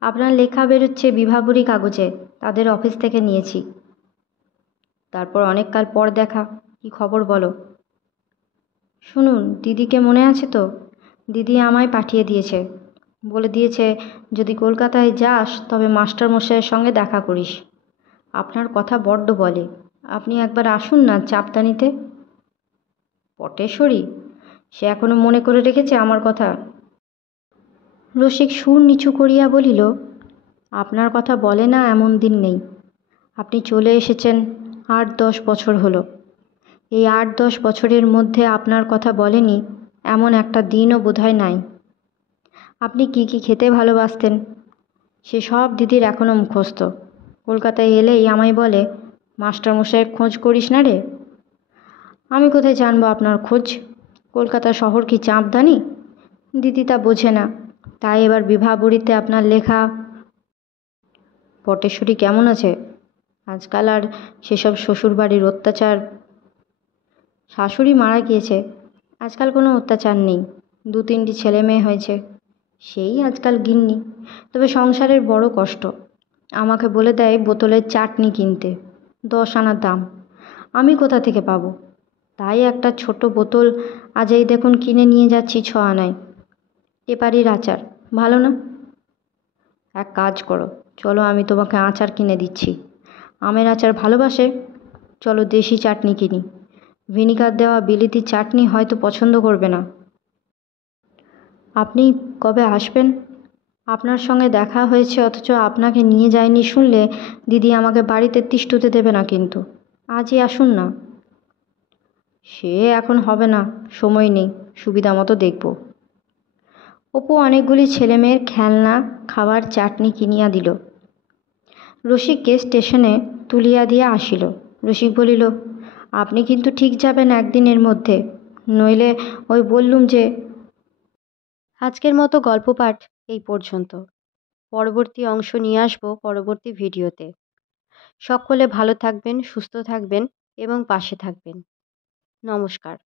আপনার লেখা বেরোচ্ছে বিভাবরী কাগজে, তাদের অফিস থেকে নিয়েছি। তারপর অনেককাল পর দেখা, কি খবর বলো? শুনুন, দিদিকে মনে আছে তো? দিদি আমায় পাঠিয়ে দিয়েছে, বলে দিয়েছে যদি কলকাতায় যাস তবে মাস্টারমশাইয়ের সঙ্গে দেখা করিস। আপনার কথা বড্ড বলে, আপনি একবার আসুন না চাপদানিতে। পটেশ্বরী, সে এখনো মনে করে রেখেছে আমার কথা? রসিক সুর নিচু করিয়া বলিল, আপনার কথা বলে না এমন দিন নেই। আপনি চলে এসেছেন 8-10 বছর হলো। এই 8-10 বছরের মধ্যে আপনার কথা বলেনি এমন একটা দিনও বোধহয় নাই। আপনি কি কি খেতে ভালোবাসতেন সে সব দিদির এখনও মুখস্থ। কলকাতায় এলেই আমায় বলে, মাস্টারমশাইয়ের খোঁজ করিস না রে। আমি কোথায় জানবো আপনার খোঁজ? কলকাতা শহর কি চাঁপদানি? দিদি তা বোঝে না, তাই এবার বিভাবরীতে আপনার লেখা। পটেশ্বরী কেমন আছে আজকাল? আর সেসব শ্বশুরবাড়ির অত্যাচার? শাশুড়ি মারা গিয়েছে, আজকাল কোনো অত্যাচার নেই। 2-3টি ছেলে মেয়ে হয়েছে, সেই আজকাল গিন্নি। তবে সংসারের বড় কষ্ট। আমাকে বলে দেয় বোতলের চাটনি কিনতে, 10 আনা দাম। আমি কোথা থেকে পাবো? তাই একটা ছোট বোতল আজ এই দেখুন কিনে নিয়ে যাচ্ছি 6 আনায়। এপারির আচার ভালো না? এক কাজ করো, চলো আমি তোমাকে আচার কিনে দিচ্ছি। আমের আচার ভালোবাসে? চলো দেশি চাটনি কিনি। ভিনিগার দেওয়া বিলিতি চাটনি হয়তো পছন্দ করবে না। আপনি কবে আসবেন? আপনার সঙ্গে দেখা হয়েছে অথচ আপনাকে নিয়ে যায়নি শুনলে দিদি আমাকে বাড়িতে তিষ্ঠুতে দেবে না কিন্তু। আজই আসুন না। সে এখন হবে না, সময় নেই, সুবিধা মতো দেখব। অপু অনেকগুলি ছেলেমেয়ের খেলনা, খাবার, চাটনি কিনিয়া দিল। রসিককে স্টেশনে তুলিয়া দিয়া আসিল। রসিক বলিল, আপনি কিন্তু ঠিক যাবেন একদিনের মধ্যে, নইলে ওই বললুম যে। আজকের মতো গল্প পাঠ এই পর্যন্ত। পরবর্তী অংশ নিয়ে আসবো পরবর্তী ভিডিওতে। সকলে ভালো থাকবেন, সুস্থ থাকবেন এবং পাশে থাকবেন। নমস্কার।